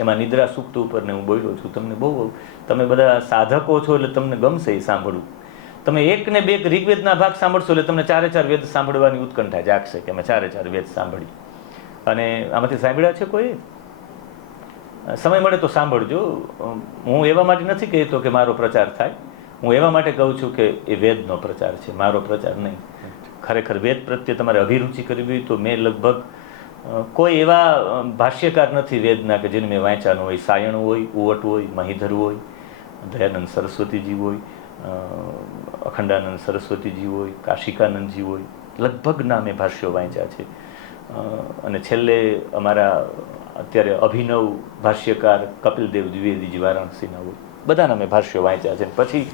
એમાં નિદ્રા સૂક્ત ઉપર ને હું બોલ્યો છું. તમને બહુ, તમે બધા સાધકો છો એટલે તમને ગમશે એ સાંભળવું. તમે 1 ને 2 ઋગ્વેદના ભાગ સાંભળશો એટલે તમને ચારે ચાર વેદ સાંભળવાની ઉત્કંઠા જાગશે કે અમે ચારે ચાર વેદ સાંભળી. અને આમાંથી સાંભળ્યા છે કોઈ? સમય મળે તો સાંભળજો. હું એવા માટે નથી કહેતો કે મારો પ્રચાર થાય, હું એવા માટે કહું છું કે એ વેદનો પ્રચાર છે, મારો પ્રચાર નહીં. ખરેખર વેદ પ્રત્યે તમારે અભિરુચિ કરવી હોય તો મેં લગભગ કોઈ એવા ભાષ્યકાર નથી વેદના કે જેને મેં વાંચ્યા ન હોય. સાયણ હોય, ઉવટ હોય, મહીધર હોય, દયાનંદ સરસ્વતીજી હોય, અખંડાનંદ સરસ્વતીજી હોય, કાશિકાનંદજી હોય, લગભગના મેં ભાષ્યો વાંચ્યા છે. અને છેલ્લે અમારા અત્યારે અભિનવ ભાષ્યકાર કપિલદેવ દ્વિવેદીજી વારાણસીના હોય, બધાના મેં ભાષ્યો વાંચ્યા છે. પછી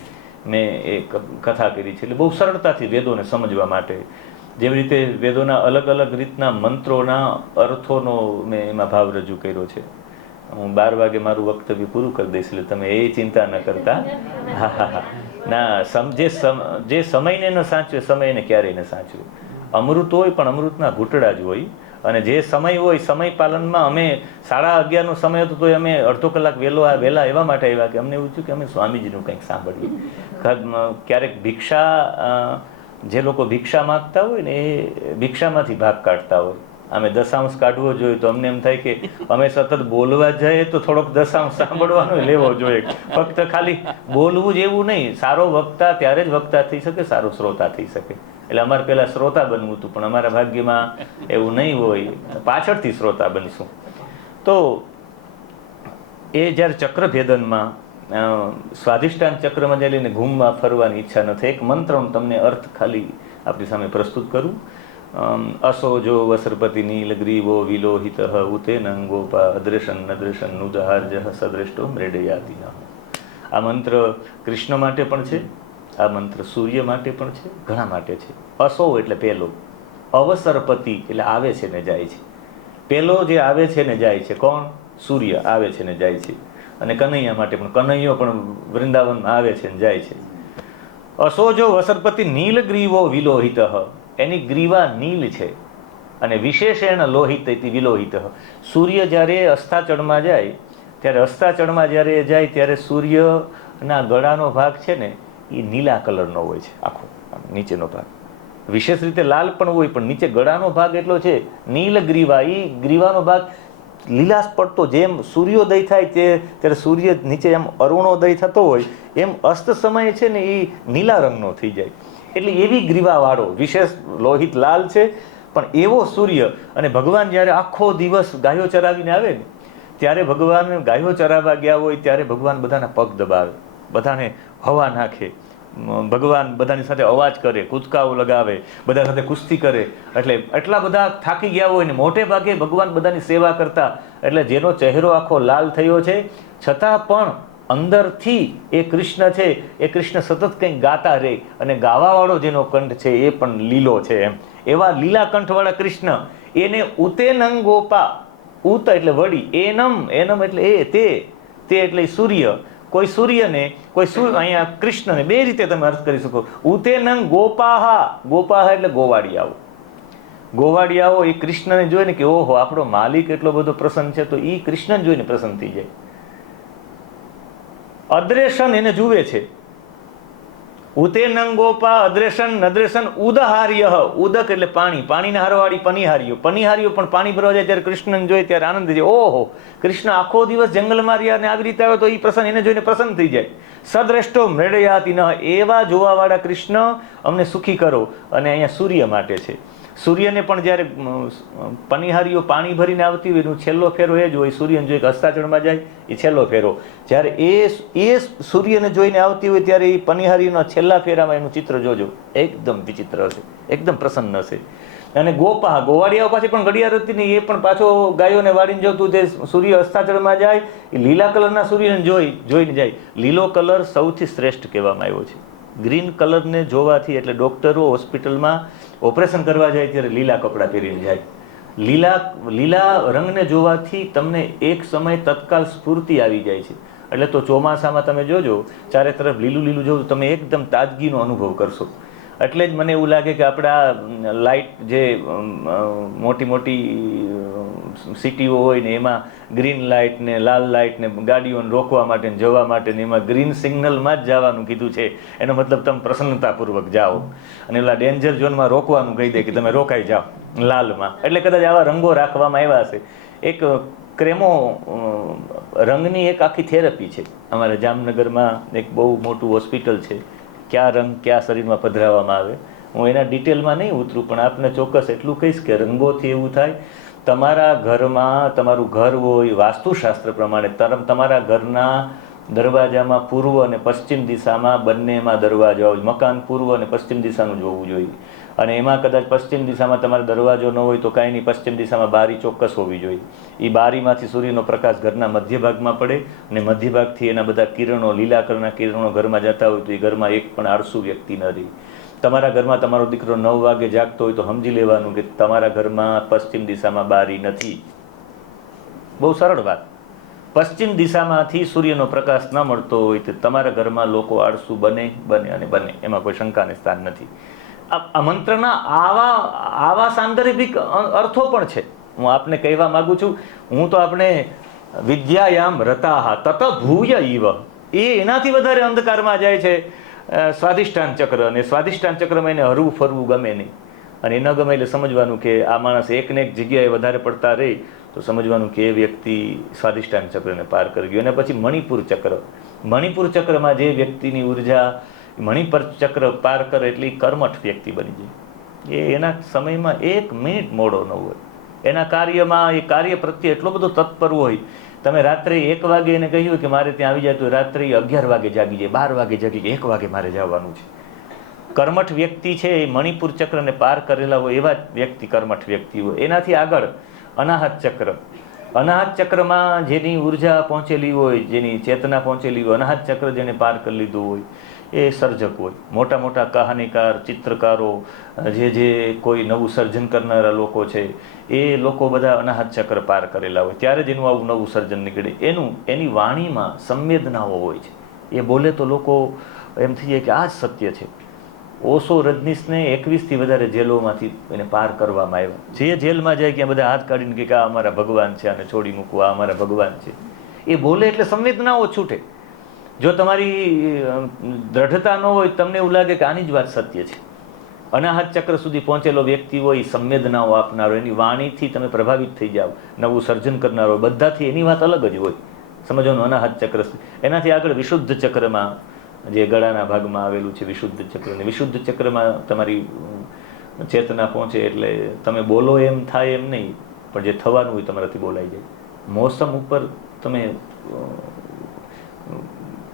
મેં એ કથા કરી છે. એટલે બહુ સરળતાથી વેદોને સમજવા માટે, જેવી રીતે વેદોના અલગ અલગ રીતના મંત્રોના અર્થોનો મેં એમાં ભાવ રજૂ કર્યો છે. હું 12 વાગે મારું વક્તવ્ય પૂરું કરી દઈશ, એટલે તમે એ ચિંતા ન કરતા. ના, જે સમયને ન સાચવે સમય એને ક્યારેય ન સાચવે. અમૃત હોય પણ અમૃતના ઘૂંટડા જ હોય. અને જે સમય હોય, સમય પાલનમાં અમે 11:30નો સમય હતો તો અમે અડધો કલાક વહેલા એવા માટે આવ્યા કે અમને એવું થયું કે અમે સ્વામીજીનું કંઈક સાંભળીએ. ક્યારેક ભિક્ષા, જે લોકો ભિક્ષા માગતા હોય ને એ ભિક્ષામાંથી ભાગ કાઢતા હોય. અમે દશાંશ કાઢવો જોઈએ તો અમને એમ થાય કે અમે સતત બોલવા જઈએ તો થોડોક દશાંશ સાંભળવાનો લેવો જોઈએ. ફક્ત ખાલી બોલવું જ એવું નહીં. સારો વક્તા ત્યારે જ વક્તા થઈ શકે, સારો શ્રોતા થઈ શકે. એટલે અમારે પહેલાં શ્રોતા બનવું હતું, પણ અમારા ભાગ્યમાં એવું નહીં હોય, પાછળથી શ્રોતા બનીશું. તો એ જ્યારે ચક્રભેદનમાં સ્વાધિષ્ઠાન ચક્રમાં જઈ લઈને ઘૂમવા ફરવાની ઈચ્છા નથી. એક મંત્ર તમને અર્થ ખાલી આપણી સામે પ્રસ્તુત કરું. અસોજો વસરપતિ નીલગ્રીવો વિલોહિત ઉતે નંગોપા અદ્રેશન નદ્રેશન નુદહાર્જ સદ્રષ્ટો મૃડયાતિ ન. આ મંત્ર કૃષ્ણ માટે પણ છે, આ મંત્ર સૂર્ય માટે પણ છે, ઘણા માટે છે. અસો એટલે પહેલો, અવસરપતિ એટલે આવે છે ને જાય છે. પહેલો જે આવે છે ને જાય છે કોણ? સૂર્ય આવે છે ને જાય છે. અને કનૈયા માટે પણ, કનૈયો પણ વૃંદાવનમાં આવે છે ને જાય છે. અસોજો વસરપતિ નીલગ્રીવો વિલોહિત, એની ગ્રીવા નીલ છે અને વિશેષેણ લોહિત વિલોહિત. સૂર્ય જ્યારે અસ્તાચળમાં જાય ત્યારે, અસ્તાચળમાં જ્યારે જાય ત્યારે સૂર્યના ગળાનો ભાગ છે ને એ નીલા કલરનો હોય છે. આખો નીચેનો ભાગ વિશેષ રીતે લાલ પણ હોય, પણ નીચે ગળાનો ભાગ એટલો છે નીલ ગ્રીવા. એ ગ્રીવાનો ભાગ લીલાશ પડતો, જેમ સૂર્યોદય થાય ત્યારે સૂર્ય નીચે એમ અરુણોદય થતો હોય એમ અસ્ત સમયે છે ને એ નીલા રંગનો થઈ જાય. એટલે એવી ગ્રીવાવાળો વિશેષ લોહિત લાલ છે. પણ એવો સૂર્ય. અને ભગવાન જ્યારે આખો દિવસ ગાયો ચરાવીને આવે ને ત્યારે ભગવાન ગાયો ચરાવવા ગયા હોય ત્યારે ભગવાન બધાના પગ દબાવે, બધાને હવા નાખે, ભગવાન બધાની સાથે અવાજ કરે, કૂદકાઓ લગાવે, બધા સાથે કુસ્તી કરે. એટલે એટલા બધા થાકી ગયા હોય ને મોટે ભાગે ભગવાન બધાની સેવા કરતા. એટલે જેનો ચહેરો આખો લાલ થયો છે છતાં પણ અંદરથી એ કૃષ્ણ છે, એ કૃષ્ણ સતત કંઈક ગાતા રહે. અને ગાવાવાળો જેનો કંઠ છે એ પણ લીલો છે. એમ એવા લીલા કંઠવાળા કૃષ્ણ, એને ઉતેનંગ ગોપા. ઉત એટલે વળી, એનમ એટલે એ તે એટલે સૂર્ય. કોઈ સૂર્યને, કોઈ અહીંયા કૃષ્ણને બે રીતે તમે અર્થ કરી શકો. ઉતેનંગ ગોપાહા, ગોપાહા એટલે ગોવાળિયાઓ. ગોવાળિયાઓ એ કૃષ્ણને જોઈને કે ઓહો આપણો માલિક એટલો બધો પ્રસન્ન છે, તો એ કૃષ્ણને જોઈને પ્રસન્ન થઈ જાય. અદ્રેશન એને જુએ છે. ઉતેનંગ ગોપા અદ્રેશન નદ્રેશન ઉદહાર્ય. ઉદક એટલે પાણી, પાણીના હારવાળી પનિહારીઓ. પનિહારીઓ પણ પાણી ભરવા જાય ત્યારે કૃષ્ણને જોઈએ ત્યારે આનંદ થાય. ઓહો કૃષ્ણ આખો દિવસ જંગલમાં રહ્યા અને આવી રીતે આવે તો એ પ્રસન્ન, એને જોઈને પ્રસન્ન થઈ જાય. સદ્રષ્ટો મૃડયાતિ ન. એવા જોવાવાળા કૃષ્ણ અમને સુખી કરો. અને અહીંયા સૂર્ય માટે છે. સૂર્યને પણ જ્યારે પનિહારીઓ પાણી ભરીને આવતી હોય એનો છેલ્લો ફેરો એ જ હોય. સૂર્યને જોઈ કે અસ્તાચળમાં જાય એ છેલ્લો ફેરો. જ્યારે એ સૂર્યને જોઈને આવતી હોય ત્યારે એ પનિહારીના છેલ્લા ફેરામાં એનું ચિત્ર જોજો, એકદમ વિચિત્ર હશે, એકદમ પ્રસન્ન હશે. અને ગોપા, ગોવાળિયાઓ પાસે પણ ઘડિયાળ હતી ને એ પણ પાછો ગાયોને વાળીને જતું. જે સૂર્ય અસ્તાચળમાં જાય એ લીલા કલરના સૂર્યને જોઈને જાય. લીલો કલર સૌથી શ્રેષ્ઠ કહેવામાં આવ્યો છે. ગ્રીન કલરને જોવાથી, એટલે ડૉક્ટરો હોસ્પિટલમાં ઓપરેશન કરવા જાય ત્યારે લીલા કપડાં પહેરીને જાય. લીલા રંગને જોવાથી તમને એક સમય તત્કાલ સ્ફૂર્તિ આવી જાય છે. એટલે તો ચોમાસામાં તમે જોજો ચારે તરફ લીલું લીલું જોવું તો તમે એકદમ તાજગીનો અનુભવ કરશો. એટલે જ મને એવું લાગે કે આપણા લાઇટ જે મોટી મોટી સિટીઓ હોય ને એમાં ગ્રીન લાઇટ ને લાલ લાઇટ ને ગાડીઓને રોકવા માટે જવા માટે ને એમાં ગ્રીન સિગ્નલમાં જ જવાનું કીધું છે. એનો મતલબ તમે પ્રસન્નતાપૂર્વક જાઓ, અને ઓલા ડેન્જર ઝોનમાં રોકવાનું કહી દે કે તમે રોકાઈ જાઓ લાલમાં. એટલે કદાચ આવા રંગો રાખવામાં આવ્યા હશે. એક ક્રેમો રંગની એક આખી થેરપી છે. અમારા જામનગરમાં એક બહુ મોટું હોસ્પિટલ છે. કયા રંગ કયા શરીરમાં પધરાવવામાં આવે, હું એના ડિટેલમાં નહીં ઉતરું, પણ આપને ચોક્કસ એટલું કહીશ કે રંગોથી એવું થાય, તમારા ઘરમાં તમારું ઘર હોય વાસ્તુશાસ્ત્ર પ્રમાણે તમારા ઘરના દરવાજામાં પૂર્વ અને પશ્ચિમ દિશામાં બંનેમાં દરવાજા હોય. મકાન પૂર્વ અને પશ્ચિમ દિશાનું જોવું જોઈએ. અને એમાં કદાચ પશ્ચિમ દિશામાં તમારો દરવાજો ન હોય તો કાંઈ નહીં, પશ્ચિમ દિશામાં બારી ચોક્કસ હોવી જોઈએ. એ બારીમાંથી સૂર્યનો પ્રકાશ ઘરના મધ્ય ભાગમાં પડે અને મધ્ય ભાગથી એના બધા કિરણો, લીલા કલરના કિરણો ઘરમાં જતા હોય તો એ ઘરમાં એક પણ આળસુ વ્યક્તિ ન રહે. તમારા ઘરમાં તમારો દીકરો 9 વાગે જાગતો હોય તો સમજી લેવાનું કે તમારા ઘરમાં પશ્ચિમ દિશામાં બારી નથી. બહુ સરળ વાત. પશ્ચિમ દિશામાંથી સૂર્યનો પ્રકાશ ન મળતો હોય તો તમારા ઘરમાં લોકો આળસુ બને અને બને, એમાં કોઈ શંકાને સ્થાન નથી. આ મંત્રના આવા સાંદર્ભિક અર્થો પણ છે. હું આપને કહેવા માંગુ છું, હું તો આપણે વિદ્યાયામ રતાહ તત ભૂય ઇવ, એ એનાથી વધારે અંધકારમાં જાય છે સ્વાધિષ્ઠાન ચક્ર. અને સ્વાધિષ્ઠાન ચક્રમાં એને હરવું ફરવું ગમે નહીં, અને એ ન ગમે એટલે સમજવાનું કે આ માણસ એકને એક જગ્યાએ વધારે પડતા રહે તો સમજવાનું કે એ વ્યક્તિ સ્વાધિષ્ઠાન ચક્રને પાર કરી ગયો. અને પછી મણિપુર ચક્ર. મણિપુર ચક્રમાં જે વ્યક્તિની ઉર્જા મણિપુર ચક્ર પાર કરે એટલે એ કર્મઠ વ્યક્તિ બની જાય. એ એના સમયમાં 1 મિનિટ મોડો ન હોય. એના કાર્યમાં એ કાર્ય પ્રત્યે એટલો બધો તત્પર હોય. તમે રાત્રે 1 વાગે એને કહ્યું કે મારે ત્યાં આવી જાય તો રાત્રે 11 વાગે જાગી જાય, 12 વાગે જાગી જાય, 1 વાગે મારે જવાનું છે. કર્મઠ વ્યક્તિ છે એ મણિપુર ચક્રને પાર કરેલા હોય એવા વ્યક્તિ કર્મઠ વ્યક્તિ હોય. એનાથી આગળ અનાહત ચક્ર. અનાહત ચક્રમાં જેની ઉર્જા પહોંચેલી હોય, જેની ચેતના પહોંચેલી હોય, અનાહત ચક્ર જેને પાર કરી લીધું હોય એ સર્જક હોય. મોટા મોટા કહાનીકાર, ચિત્રકારો, જે કોઈ નવું સર્જન કરનારા લોકો છે એ લોકો બધા અનાહત ચક્ર પાર કરેલા હોય. ત્યારે જ એનું આવું નવું સર્જન નીકળે. એની વાણીમાં સંવેદનાઓ હોય છે. એ બોલે તો લોકો એમ થઈ જાય કે આ જ સત્ય છે. ઓશો રજનીશને 21થી વધારે જેલોમાંથી એને પાર કરવામાં આવ્યા. જે જેલમાં જાય ત્યાં બધા હાથ કાઢીને કે આ અમારા ભગવાન છે, અને છોડી મૂકવા આ અમારા ભગવાન છે. એ બોલે એટલે સંવેદનાઓ છૂટે. જો તમારી દ્રઢતા ન હોય, તમને એવું લાગે કે આની જ વાત સત્ય છે. અનાહત ચક્ર સુધી પહોંચેલો વ્યક્તિ હોય, સંવેદનાઓ આપનારો, એની વાણીથી તમે પ્રભાવિત થઈ જાઓ, નવું સર્જન કરનારો, બધાથી એની વાત અલગ જ હોય. સમજવાનું અનાહત ચક્ર. એનાથી આગળ વિશુદ્ધ ચક્રમાં જે ગળાના ભાગમાં આવેલું છે વિશુદ્ધ ચક્ર, ને વિશુદ્ધ ચક્રમાં તમારી ચેતના પહોંચે એટલે તમે બોલો એમ થાય એમ નહીં, પણ જે થવાનું હોય તમારાથી બોલાઈ જાય. મોસમ ઉપર તમે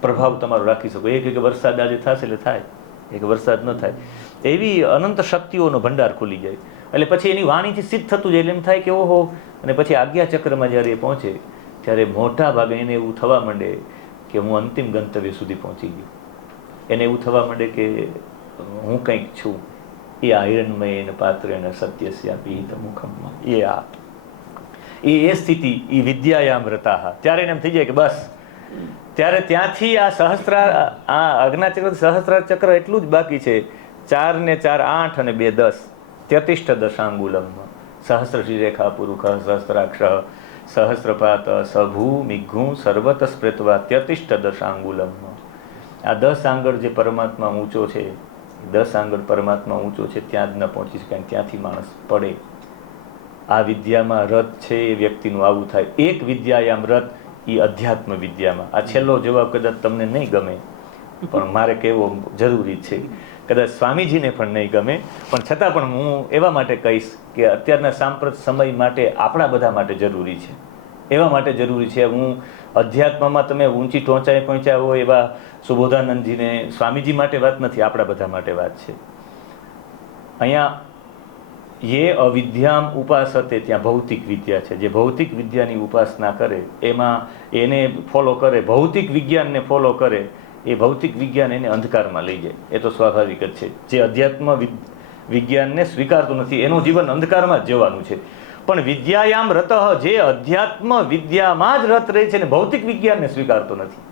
પ્રભાવ તમારો રાખી શકો. એક વરસાદ આજે થશે એટલે થાય, એક વરસાદ ન થાય, એવી અનંત શક્તિઓનો ભંડાર ખુલી જાય. એટલે પછી એની વાણીથી સિદ્ધ થતું જાય. એટલે એમ થાય કે ઓહો. અને પછી આજ્ઞા ચક્રમાં જ્યારે એ પહોંચે ત્યારે મોટા ભાગે એને એવું થવા માંડે કે હું અંતિમ ગંતવ્ય સુધી પહોંચી ગયો. એને એવું થવા માંડે કે હું કંઈક છું. એ આયરણમય એને પાત્ર એને સત્યસ્યા પીહિત મુખમમાં એ સ્થિતિ એ વિદ્યાયામ રતાહ. ત્યારે એને એમ થઈ જાય કે બસ. ત્યારે ત્યાંથી આ અજ્ઞાચક્ર સહસ્ત્રાર ચક્ર એટલું જ બાકી છે. 4 ને 4 8 અને 2 10 ત્યતિષ્ઠ દશાંગુલમ સહસ્ર શ્રીરેખા પુરુષ સહસ્ત્રાક્ષ સહસ્રપાત સભૂ મિઘું સર્વત સ્પ્રેતવા ત્યતિષ્ઠ દશાંગુલમ. આ 10 આંગળ જે પરમાત્મા ઊંચો છે, 10 આંગળ પરમાત્મા ઊંચો છે, ત્યાં જ ન પહોંચી શકાય. ત્યાંથી માણસ પડે. આ વિદ્યામાં રત છે એ વ્યક્તિનું આવું થાય. એક વિદ્યાયામ રત એ અધ્યાત્મ વિદ્યામાં. આ છેલ્લો જવાબ કદાચ તમને નહીં ગમે, પણ મારે કહેવો જરૂરી છે. કદાચ સ્વામીજીને પણ નહીં ગમે, પણ છતાં પણ હું એવા માટે કહીશ કે અત્યારના સાંપ્રત સમય માટે આપણા બધા માટે જરૂરી છે. એવા માટે જરૂરી છે. હું અધ્યાત્મમાં તમે ઊંચી ટોંચાએ પહોંચ્યા હોય એવા સુબોધાનંદજીને સ્વામીજી માટે વાત નથી, આપણા બધા માટે વાત છે. અહીંયા યે અવિદ્યામ ઉપાસતે, ત્યાં ભૌતિક વિદ્યા છે. જે ભૌતિક વિદ્યાની ઉપાસના કરે, એમાં એને ફોલો કરે, ભૌતિક વિજ્ઞાનને ફોલો કરે, એ ભૌતિક વિજ્ઞાન એને અંધકારમાં લઈ જાય, એ તો સ્વાભાવિક જ છે. જે અધ્યાત્મ વિજ્ઞાનને સ્વીકારતું નથી એનું જીવન અંધકારમાં જ જવાનું છે. પણ વિદ્યાયામ રતઃ, જે અધ્યાત્મ વિદ્યામાં જ રત રહે છે ને ભૌતિક વિજ્ઞાનને સ્વીકારતો નથી.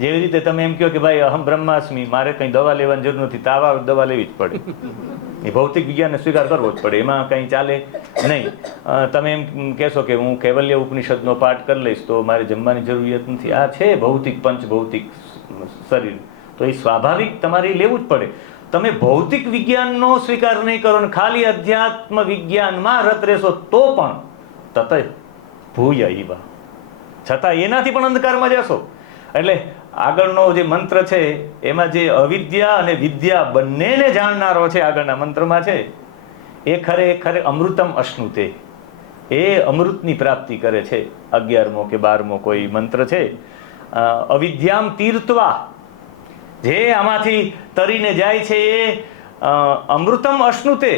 જેવી રીતે તમે એમ કહો કે ભાઈ અહમ બ્રહ્માસ્મિ, મારે કંઈ દવા લેવાની જરૂર નથી, તાવ આવે દવા લેવી જ પડે, એ ભૌતિક વિજ્ઞાનને સ્વીકાર કરવો જ પડે, એમાં કંઈ ચાલે નહીં. તમે એમ કહેશો કે હું કૈવલ્ય ઉપનિષદનો પાઠ કરી લઈશ તો મારે જમવાની જરૂરિયાત નથી, આ છે ભૌતિક પંચભૌતિક શરીર, તો એ સ્વાભાવિક તમારે લેવું જ પડે. તમે ભૌતિક વિજ્ઞાનનો સ્વીકાર નહીં કરો ને ખાલી અધ્યાત્મ વિજ્ઞાનમાં રત રહેશો તો પણ તત ભૂય ઈવા, છતાં એનાથી પણ અંધકારમાં જશો. એટલે આગળનો જે મંત્ર છે એમાં જે અવિદ્યા અને વિદ્યા બંનેને જાણનારો છે, આગળના મંત્રમાં છે, એ ખરે અમૃતમ અશ્નુતે, એ અમૃતની પ્રાપ્તિ કરે છે. 11મો કે 12મો કોઈ મંત્ર છે. અવિદ્યામ તીર્તવા, જે આમાંથી તરીને જાય છે એ અમૃતમ અશ્નુતે,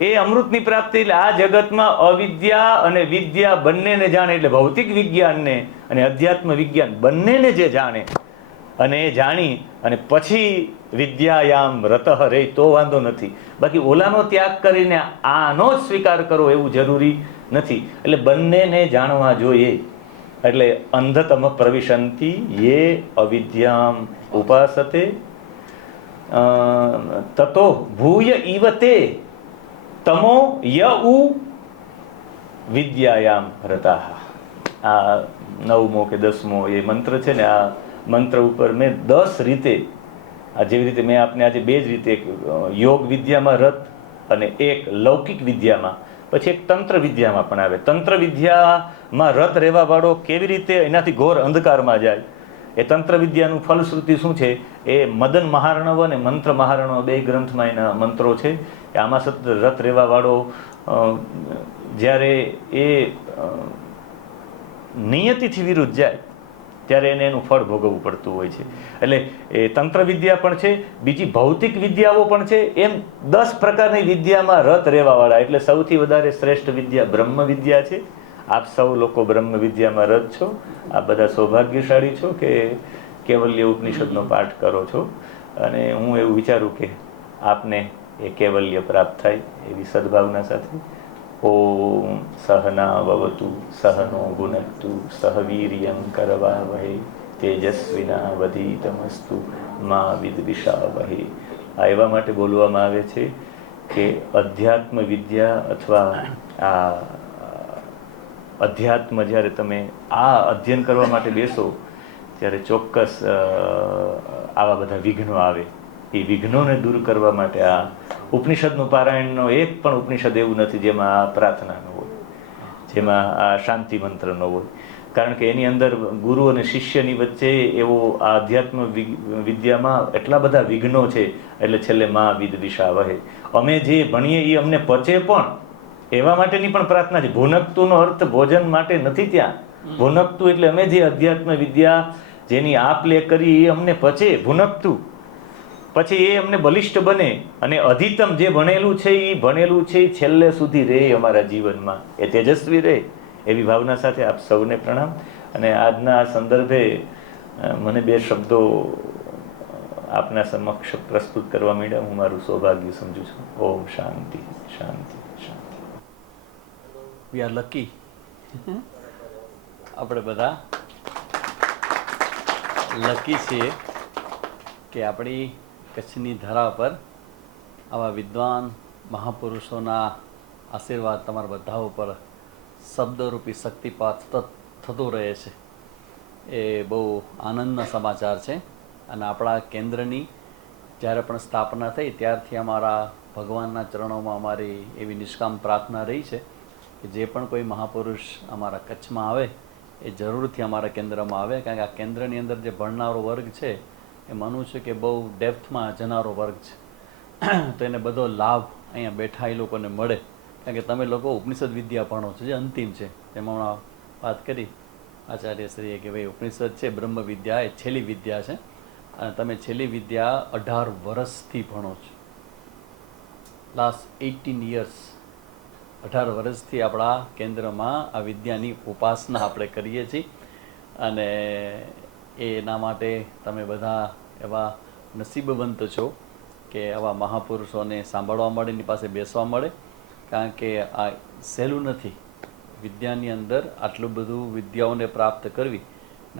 એ અમૃતની પ્રાપ્તિ. એટલે આ જગતમાં અવિદ્યા અને વિદ્યા બંનેને જાણે, એટલે ભૌતિક વિજ્ઞાનને અને અધ્યાત્મ વિજ્ઞાન બંનેને જે જાણે અને એ જાણી અને પછી વિદ્યાયામ રતઃ રહે તો વાંધો નથી. બાકી ઓલાનો ત્યાગ કરીને આનો જ સ્વીકાર કરો એવું જરૂરી નથી. એટલે બંનેને જાણવા જોઈએ. એટલે અંધતમ પ્રવિશંતિ યે અવિદ્યામ ઉપાસતે તતો ભૂય ઇવ તે તમો ય ઉ વિદ્યાયામ રતાઃ. આ 9મો કે 10મો એ મંત્ર છે ને, આ મંત્ર ઉપર મેં 10 રીતે, આ જેવી રીતે મેં આપને આજે 2 જ રીતે, એક યોગ વિદ્યામાં રત અને એક લૌકિક વિદ્યામાં, પછી એક તંત્ર વિદ્યામાં પણ આવે. તંત્ર વિદ્યામાં રત રહેવા વાળો કેવી રીતે એનાથી ઘોર અંધકારમાં જાય, એ તંત્ર વિદ્યાનું ફલશ્રુતિ શું છે, એ મદન મહાર્ણવ અને મંત્ર મહાર્ણવ 2 ગ્રંથમાં એના મંત્રો છે. કે આમાં સતત રત રહેવા વાળો જ્યારે એ નિયતિથી વિરુદ્ધ જાય ત્યારે એને એનું ફળ ભોગવવું પડતું હોય છે. એટલે એ તંત્ર વિદ્યા પણ છે, બીજી ભૌતિક વિદ્યાઓ પણ છે. એમ 10 પ્રકારની વિદ્યામાં રત રહેવાવાળા. એટલે સૌથી વધારે શ્રેષ્ઠ વિદ્યા બ્રહ્મ વિદ્યા છે. આપ સૌ લોકો બ્રહ્મ વિદ્યામાં રત છો. આપ બધા સૌભાગ્યશાળી છો કે કૈવલ્ય ઉપનિષદનો પાઠ કરો છો. અને હું એવું વિચારું કે આપને એ કૈવલ્ય પ્રાપ્ત થાય એવી સદભાવના સાથે ઓમ સહના ભવતુ સહનો ભુનક્તુ સહ વીર્યં કરવાવહે તેજસ્વિનાવધીતમસ્તુ મા વિદ્વિષાવહે. આ એવા માટે બોલવામાં આવે છે કે અધ્યાત્મ વિદ્યા અથવા આ અધ્યાત્મ જ્યારે તમે આ અધ્યયન કરવા માટે બેસો ત્યારે ચોક્કસ આવા બધા વિઘ્નો આવે. એ વિઘ્નોને દૂર કરવા માટે આ ઉપનિષદનું પારાયણનો એક પણ ઉપનિષદ એવું નથી જેમાં આ પ્રાર્થના ન હોય, જેમાં આ શાંતિ મંત્ર ન હોય. કારણ કે એની અંદર ગુરુ અને શિષ્યની વચ્ચે એવો આ અધ્યાત્મ વિદ્યામાં એટલા બધા વિઘ્નો છે. એટલે છેલ્લે મા વિદ્વિષાવહે, અમે જે ભણીએ એ અમને પચે પણ એવા માટેની પણ પ્રાર્થના છે. ભુનકતુનો અર્થ ભોજન માટે નથી ત્યાં. ભુનકતુ એટલે અમે જે અધ્યાત્મ વિદ્યા જેની આપ લે કરી એ અમને પચે, ભુનકતુ. પછી એ અમને બલિષ્ઠ બને અને અધિતમ જે ભણેલું છે એ ભણેલું છે એ છેલ્લે સુધી રહે અમારા જીવનમાં, એ તેજસ્વી રહે. એવી ભાવના સાથે આપ સૌને પ્રણામ. અને આજના આ સંદર્ભે મને 2 શબ્દો આપના સમક્ષ પ્રસ્તુત કરવા માંડ્યા, હું મારું સૌભાગ્ય સમજુ છું. ઓમ શાંતિ શાંતિ શાંતિ. We are lucky. આપણે બધા લકી છીએ કે આપણી કચ્છની ધરા પર આવા વિદ્વાન મહાપુરુષોના આશીર્વાદ તમારા બધા ઉપર શબ્દરૂપી શક્તિપાત સતત થતો રહે છે. એ બહુ આનંદના સમાચાર છે. અને આપણા કેન્દ્રની જ્યારે પણ સ્થાપના થઈ ત્યારથી અમારા ભગવાનના ચરણોમાં અમારી એવી નિષ્કામ પ્રાર્થના રહી છે કે જે પણ કોઈ મહાપુરુષ અમારા કચ્છમાં આવે એ જરૂરથી અમારા કેન્દ્રમાં આવે. કારણ કે આ કેન્દ્રની અંદર જે ભણનારો વર્ગ છે એ માનવું છે કે બહુ ડેપ્થમાં જનારો વર્ગ છે. તો એને બધો લાભ અહીંયા બેઠા એ લોકોને મળે. કારણ કે તમે લોકો ઉપનિષદ વિદ્યા ભણો છો જે અંતિમ છે. એમાં હમણાં વાત કરી આચાર્યશ્રીએ કે ભાઈ ઉપનિષદ છે બ્રહ્મ વિદ્યા એ છેલ્લી વિદ્યા છે. અને તમે છેલ્લી વિદ્યા 18 વર્ષથી ભણો છો. લાસ્ટ 18 years 18 વર્ષથી આપણા કેન્દ્રમાં આ વિદ્યાની ઉપાસના આપણે કરીએ છીએ. અને એના માટે તમે બધા એવા નસીબવંત છો કે આવા મહાપુરુષોને સાંભળવા મળે, એની પાસે બેસવા મળે. કારણ કે આ સહેલું નથી વિદ્યાની અંદર આટલું બધું વિદ્યાઓને પ્રાપ્ત કરવી.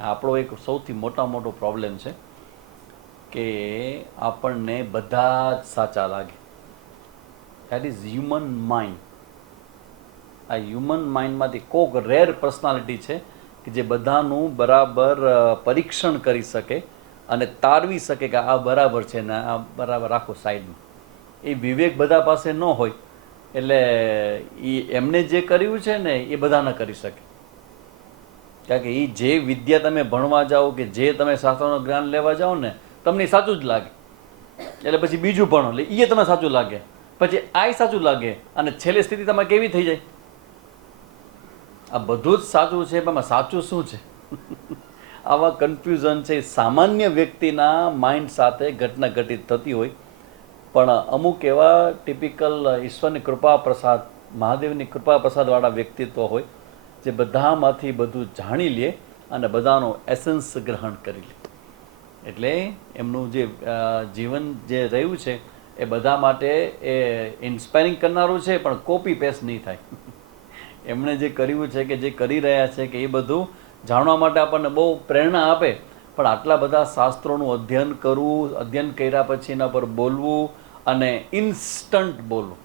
આપણો એક સૌથી મોટો પ્રોબ્લેમ છે કે આપણને બધા જ સાચા લાગે. That is human mind. આ હ્યુમન માઇન્ડમાંથી કોક રેર પર્સનાલિટી છે કે જે બધાનું બરાબર પરીક્ષણ કરી શકે અને તારવી શકે કે આ બરાબર છે ને આ બરાબર રાખો સાઈડમાં. એ વિવેક બધા પાસે ન હોય એટલે એમને જે કર્યું છે ને એ બધા ન કરી શકે. કારણ કે એ જે વિદ્યા તમે ભણવા જાઓ કે જે તમે શાસ્ત્રોનું જ્ઞાન લેવા જાઓ ને તમને સાચું જ લાગે, એટલે પછી બીજું ભણો એટલે એ તમને સાચું લાગે, પછી આ સાચું લાગે અને છેલ્લી સ્થિતિ તમારે કેવી થઈ જાય? આ બધું જ સાચું છે પણ સાચું શું છે? આવા કન્ફ્યુઝન છે સામાન્ય વ્યક્તિના માઇન્ડ સાથે ઘટના ઘટિત થતી હોય. પણ અમુક એવા ટિપિકલ ઈશ્વરની કૃપા પ્રસાદ, મહાદેવની કૃપા પ્રસાદવાળા વ્યક્તિત્વ હોય જે બધામાંથી બધું જાણી લે અને બધાનો એસન્સ ગ્રહણ કરી લે. એટલે એમનું જે જીવન જે રહ્યું છે એ બધા માટે એ ઇન્સ્પાયરિંગ કરનારું છે, પણ કોપી પેસ્ટ નહીં થાય. એમણે જે કર્યું છે કે જે કરી રહ્યા છે કે એ બધું જાણવા માટે આપણને બહુ પ્રેરણા આપે. પણ આટલા બધા શાસ્ત્રોનું અધ્યયન કરવું, અધ્યયન કર્યા પછી એના પર બોલવું અને ઇન્સ્ટન્ટ બોલવું.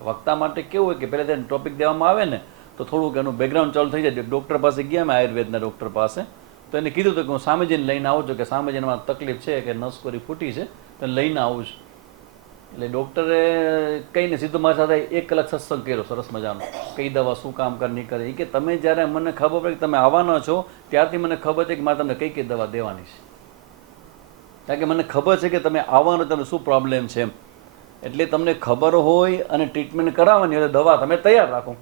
વક્તા માટે કેવું હોય કે પહેલાં તેને ટોપિક દેવામાં આવે ને તો થોડુંક એનું બેકગ્રાઉન્ડ ચાલુ થઈ જાય. ડૉક્ટર પાસે ગયા મેં, આયુર્વેદના ડૉક્ટર પાસે, તો એને કીધું હતું કે હું સામેજીને લઈને આવું છું, કે સામેજીનમાં તકલીફ છે કે નસકોરી ફૂટી છે તો લઈને આવું છું. એટલે ડૉક્ટરે કહીને સીધું મારી સાથે 1 કલાક સત્સંગ કર્યો સરસ મજાનો. કઈ દવા શું કામ કરે નહીં કરે, એ કે તમે જ્યારે મને ખબર પડે કે તમે આવવાના છો ત્યારથી મને ખબર છે કે મારે તમને કઈ દવા દેવાની છે. કારણ કે મને ખબર છે કે તમે આવવાનો, તમને શું પ્રોબ્લેમ છે એમ. એટલે તમને ખબર હોય અને ટ્રીટમેન્ટ કરાવવાની હોય દવા તમે તૈયાર રાખો.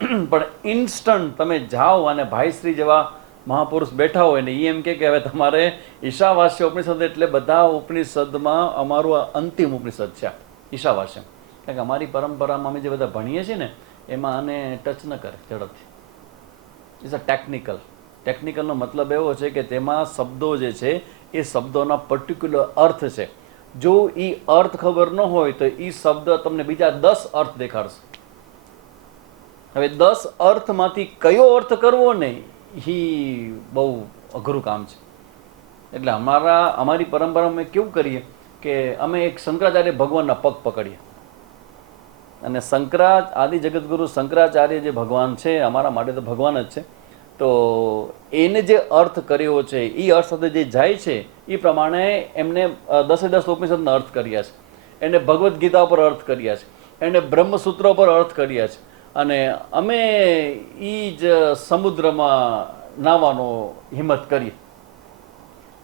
પણ ઇન્સ્ટન્ટ તમે જાઓ અને ભાઈશ્રી જેવા મહાપુરુષ બેઠા હોય ને એ એમ કે હવે તમારે ઈશાવાસ્ય ઉપનિષદ, એટલે બધા ઉપનિષદમાં અમારું આ અંતિમ ઉપનિષદ છે ઈશાવાસ્ય. કારણ કે અમારી પરંપરામાં અમે જે બધા ભણીએ છીએ ને એમાં આને ટચ ન કરે ઝડપથી. ઇટ્સ અ ટેકનિકલનો મતલબ એવો છે કે તેમાં શબ્દો જે છે એ શબ્દોના પર્ટિક્યુલર અર્થ છે. જો એ અર્થ ખબર ન હોય તો એ શબ્દ તમને બીજા 10 અર્થ દેખાડશે. હવે 10 અર્થમાંથી કયો અર્થ કરવો ને એ બહુ અઘરું કામ છે. એટલે અમારી પરંપરામાં કેવું કરીએ કે અમે એક શંકરાચાર્ય ભગવાનના પગ પકડીએ અને આદિ જગતગુરુ શંકરાચાર્ય જે ભગવાન છે અમારા માટે તો ભગવાન જ છે. તો એને જે અર્થ કર્યો છે એ અર્થ સાથે જે જાય છે એ પ્રમાણે એમને 10 ઉપનિષદના અર્થ કર્યા છે, એને ભગવદ્ ગીતા પર અર્થ કર્યા છે, એને બ્રહ્મસૂત્રો પર અર્થ કર્યા છે. અને અમે એ જ સમુદ્રમાં નાહવાનો હિંમત કરીએ.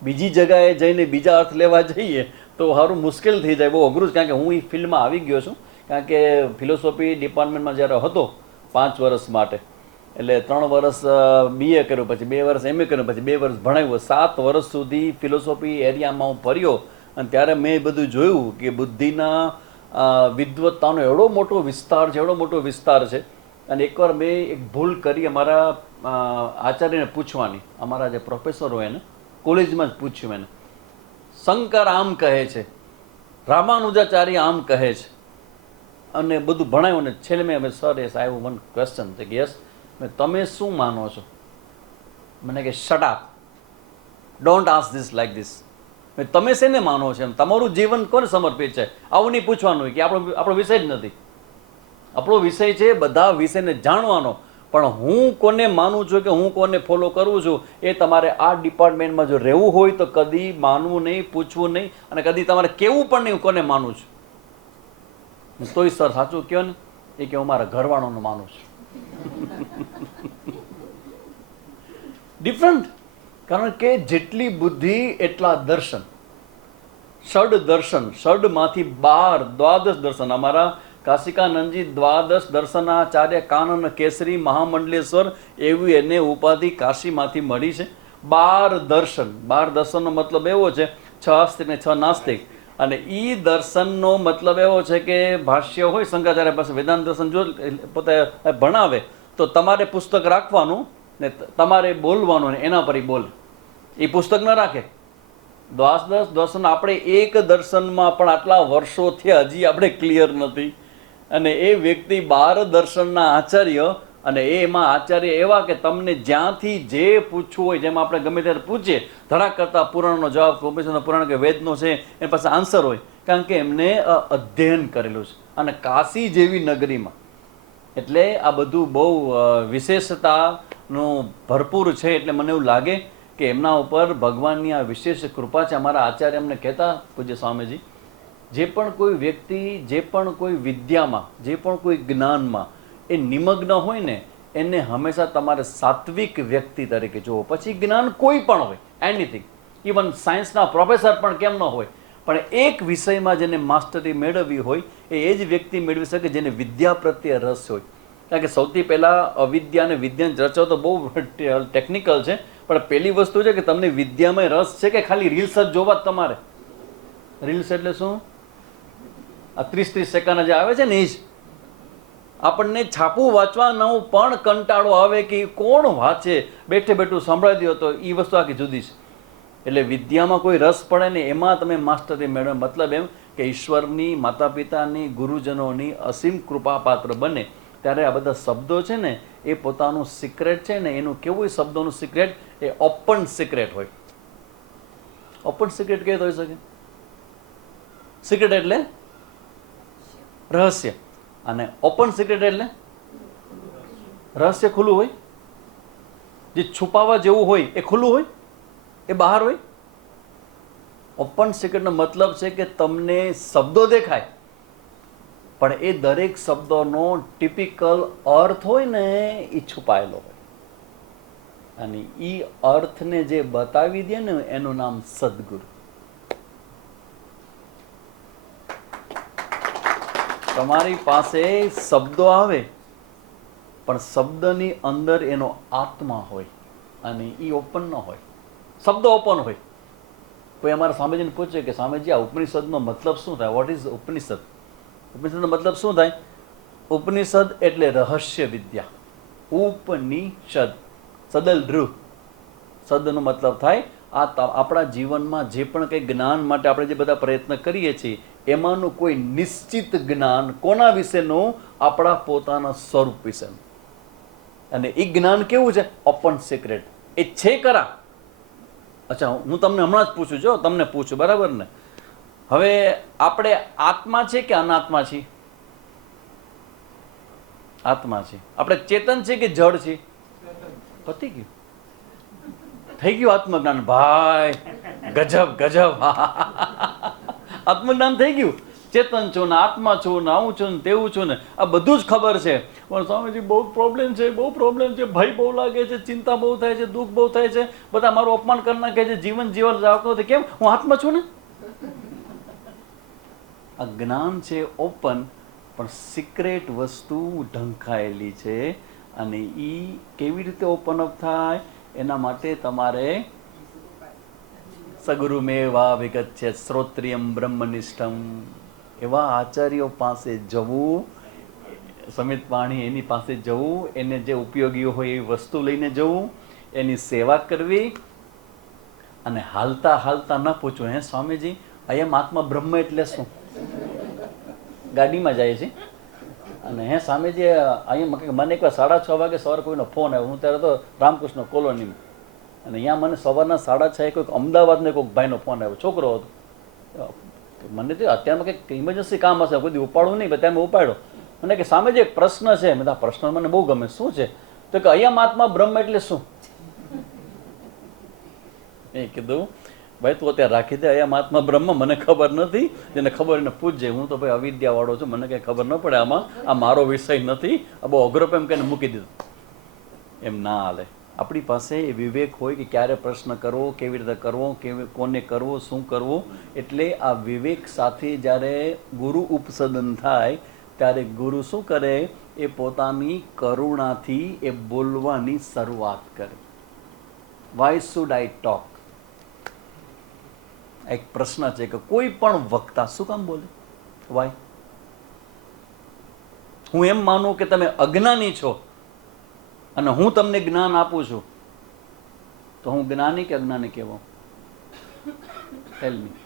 બીજી જગાએ જઈને બીજા અર્થ લેવા જઈએ તો સારું મુશ્કેલ થઈ જાય, બહુ અઘરું છે. કારણ કે હું એ ફિલ્ડમાં આવી ગયો છું. કારણ કે ફિલોસોફી ડિપાર્ટમેન્ટમાં જ્યારે હતો 5 વર્ષ માટે, એટલે 3 વર્ષ BA કર્યું, પછી 2 વર્ષ MA કર્યું, પછી 2 વર્ષ ભણાવ્યું, 7 વર્ષ સુધી ફિલોસોફી એરિયામાં હું ફર્યો. અને ત્યારે મેં બધું જોયું કે બુદ્ધિના વિદ્વત્તાનો એવડો મોટો વિસ્તાર છે. અને એકવાર મેં એક ભૂલ કરી અમારા આચાર્યને પૂછવાની, અમારા જે પ્રોફેસર હોય એને કોલેજમાં જ પૂછ્યું એને. શંકર આમ કહે છે, રામાનુજાચાર્ય આમ કહે છે અને બધું ભણાવ્યું. ને છેલ્લે મેં sir S I have one question કે યસ, તમે શું માનો છો? મને કે shut up, don't ask this like this. તમે શેને માનો છો એમ, તમારું જીવન કોને સમર્પિત છે? આવું નહીં પૂછવાનું હોય કે આપણો વિષય જ નથી. આપણો વિષય છે બધા વિષયને જાણવાનો, પણ હું કોને માનું છું કે હું કોને ફોલો કરું છું એ તમારે આ ડિપાર્ટમેન્ટમાં જો રહેવું હોય તો કદી માનવું નહીં, પૂછવું નહીં, અને કદી તમારે કહેવું પણ નહીં કોને માનું છું. તોય સર સાચું કહો ને, એ કે હું મારા ઘરવાળાનું માનું છું. ડિફરન્ટ. કારણ કે જેટલી બુદ્ધિ એટલા દર્શન. ષડમાંથી 12 દર્શન. અમારા કાશિકાનંદજી 12 દર્શનાચાર્ય કાનન કેસરી મહામંડલેશ્વર એવી એને ઉપાધિ કાશીમાંથી મળી છે. 12 દર્શન. 12 દર્શનનો મતલબ એવો છે 6 આસ્તિક ને 6 નાસ્તિક. અને એ દર્શનનો મતલબ એવો છે કે ભાષ્ય હોય શંકરાચાર્ય પાસે, વેદાંત દર્શન જો પોતે ભણાવે તો તમારે પુસ્તક રાખવાનું ને તમારે બોલવાનું ને એના પર બોલે. એ પુસ્તક ન રાખે. દ્વાદશ દર્શન આપણે એક દર્શનમાં પણ આટલા વર્ષોથી હજી આપણે ક્લિયર નથી. અને એ વ્યક્તિ 12 દર્શનના આચાર્ય, અને એમાં આચાર્ય એવા કે તમને જ્યાંથી જે પૂછવું હોય, જેમ આપણે ગમે ત્યારે પૂછીએ, ધડાક કરતા પુરાણનો જવાબ, ઉપનિષદનો પુરાણ કે વેદનો છે એની પાસે આન્સર હોય, કારણ કે એમને અધ્યયન કરેલું છે. અને કાશી જેવી નગરીમાં, એટલે આ બધું બહુ વિશેષતાનું ભરપૂર છે. એટલે મને એવું લાગે કે એમના ઉપર ભગવાનની આ વિશેષ કૃપા છે. અમારા આચાર્ય અમને કહેતા, પૂજ્ય સ્વામીજી, જે પણ કોઈ વ્યક્તિ, જે પણ કોઈ વિદ્યામાં, જે પણ કોઈ જ્ઞાનમાં એ નિમગ્ન હોય ને, એને હંમેશા તમારે સાત્વિક વ્યક્તિ તરીકે જુઓ. પછી જ્ઞાન કોઈ પણ હોય, એનીથિંગ, ઇવન સાયન્સના પ્રોફેસર પણ કેમ ન હોય, પણ એક વિષયમાં જેને માસ્ટરી મેળવવી હોય એ જ વ્યક્તિ મેળવી શકે જેને વિદ્યા પ્રત્યે રસ હોય. કારણ કે સૌથી પહેલાં અવિદ્યા અને વિદ્યાને રચો તો બહુ ટેકનિકલ છે, પણ પહેલી વસ્તુ છે કે તમને વિદ્યામાં રસ છે કે ખાલી રીલ્સ જ જોવા જ તમારે? રીલ્સ એટલે શું? આ 30-30 સેકન્ડ જે આવે છે ને, એ જ આપણને છાપું વાંચવાનો પણ કંટાળો આવે કે કોણ વાંચે, બેઠે બેઠું સંભળાવી દો તો એ વસ્તુ આખી જુદી છે. એટલે વિદ્યામાં કોઈ રસ પડે ને, એમાં તમે માસ્ટરી મેળવો. મતલબ એમ કે ઈશ્વરની, માતા પિતાની, ગુરુજનોની અસીમ કૃપાપાત્ર બને. ત્યારે આ બધા શબ્દો છે ને એ પોતાનું સિક્રેટ છે ને, એનું કેવું હોય શબ્દોનું સિક્રેટ? એ ઓપન સિક્રેટ હોય. ઓપન સિક્રેટ કેવી હોઈ શકે? સિક્રેટ એટલે રહસ્ય, અને ઓપન સિક્રેટ એટલે રહસ્ય ખુલ્લું હોય. જે છુપાવા જેવું હોય એ ખુલ્લું હોય, એ બહાર હોય. ઓપન સિક્રેટનો મતલબ છે કે તમને શબ્દો દેખાય, પણ એ દરેક શબ્દોનો ટિપિકલ અર્થ હોય ને એ છુપાયેલો હોય. અને એ અર્થને જે બતાવી દે ને એનું નામ સદગુરુ. તમારી પાસે શબ્દો આવે, પણ શબ્દની અંદર એનો આત્મા હોય, અને એ ઓપન ન હોય. શબ્દો ઓપન હોય. કોઈ અમારા સ્વામીજીને પૂછે કે સ્વામીજી આ ઉપનિષદનો મતલબ શું થાય? વોટ ઇઝ ઉપનિષદ? ઉપનિષદનો મતલબ શું થાય? ઉપનિષદ એટલે રહસ્ય વિદ્યા. ઉપનિષદ, સદલ ધ્રુવ, શબ્દનો મતલબ થાય આપણા જીવનમાં જે પણ કંઈ જ્ઞાન માટે આપણે જે બધા પ્રયત્ન કરીએ છીએ, એમાંનું કોઈ નિશ્ચિત જ્ઞાન કોના વિશેનું? આપણા પોતાના સ્વરૂપ વિશેનું. અને એ જ્ઞાન કેવું છે? Open secret. એ છે ખરા? અચ્છા, હું તમને હમણાં જ પૂછું છું, તમને પૂછું, બરાબર ને? હવે આપણે આત્મા છે કે અનાત્મા છીએ? આત્મા છે. આપણે ચેતન છે કે જડ છે? પતી ગયું, થઈ ગયું આત્મજ્ઞાન. ભાઈ ગજબ ગજબ, આત્મજ્ઞાન થઈ ગયું. ચેતન છું ને, આત્મા છું ને, આવું છું ને, તેવું છું ને, આ બધું જ ખબર છે. પણ સ્વામીજી બહુ પ્રોબ્લેમ છે, બહુ પ્રોબ્લેમ છે, ભય બહુ લાગે છે, ચિંતા બહુ થાય છે, દુઃખ બહુ થાય છે, બધા મારું અપમાન કરી નાખે છે, જીવન જીવન આવતો નથી. કેમ? હું આત્મા છું ને. આ જ્ઞાન છે ઓપન, પણ સિક્રેટ વસ્તુ ઢંકાયેલી છે. અને એ કેવી રીતે ઓપન અપ થાય? એના માટે તમારે સગુરુમેવા વિગચ્છેત શ્રોત્રિયમ બ્રહ્મનિષ્ઠમ, એવા આચાર્યો પાસે જવું. સમિત પાણી એની પાસે જવું, એને જે ઉપયોગી હોય એવી વસ્તુ લઈને જવું, એની સેવા કરવી. અને હાલતા હાલતા ન પૂછવું, હે સ્વામીજી અયમ આત્મા બ્રહ્મ એટલે શું? ગાડીમાં જાય છે અને હે સ્વામીજી અહીંયા મને એકવાર 6:30 વાગે સવારે કોઈનો ફોન આવ્યો. હું ત્યારે તો રામકૃષ્ણ કોલોનીમાં, અને અહીંયા મને સવારના 6:30 કોઈક અમદાવાદનો કોઈક ભાઈનો ફોન આવ્યો, છોકરો હતો. મને તો અત્યારમાં કંઈક ઇમરજન્સી કામ હશે, કોઈ ઉપાડવું નહીં, ત્યારે મેં ઉપાડ્યો. મને કે સ્વામીજી એક પ્રશ્ન છે. મેં આ પ્રશ્ન મને બહુ ગમે. શું છે? તો કે અયમ આત્મા બ્રહ્મ એટલે શું? એ કીધું ભાઈ તું અત્યારે રાખી દે, અયમ આત્મા બ્રહ્મ મને ખબર નથી, જેને ખબર એને પૂછજે. હું તો ભાઈ અવિદ્યા વાળો છું, મને કંઈ ખબર ન પડે આમાં, આ મારો વિષય નથી, આ બહુ અઘરો એમ કહીને મૂકી દીધું. એમ ના હાલે. આપણી પાસે એ વિવેક હોય કે ક્યારે પ્રશ્ન કરવો, કેવી રીતે કરવો, કોને કરવો, શું કરવું. એટલે આ વિવેક સાથે જ્યારે ગુરુ ઉપસદન થાય ત્યારે ગુરુ શું કરે? એ પોતાની કરુણાથી એ બોલવાની શરૂઆત કરે. Y should I talk? એક પ્રશ્ન છે કે કોઈ પણ વક્તા શું કામ બોલે? વાય? હું એમ માનું કે તમે અજ્ઞાની છો અને હું તમને જ્ઞાન આપું છું, તો હું જ્ઞાની કે અજ્ઞાની કહેવાઉં? ટેલ મી.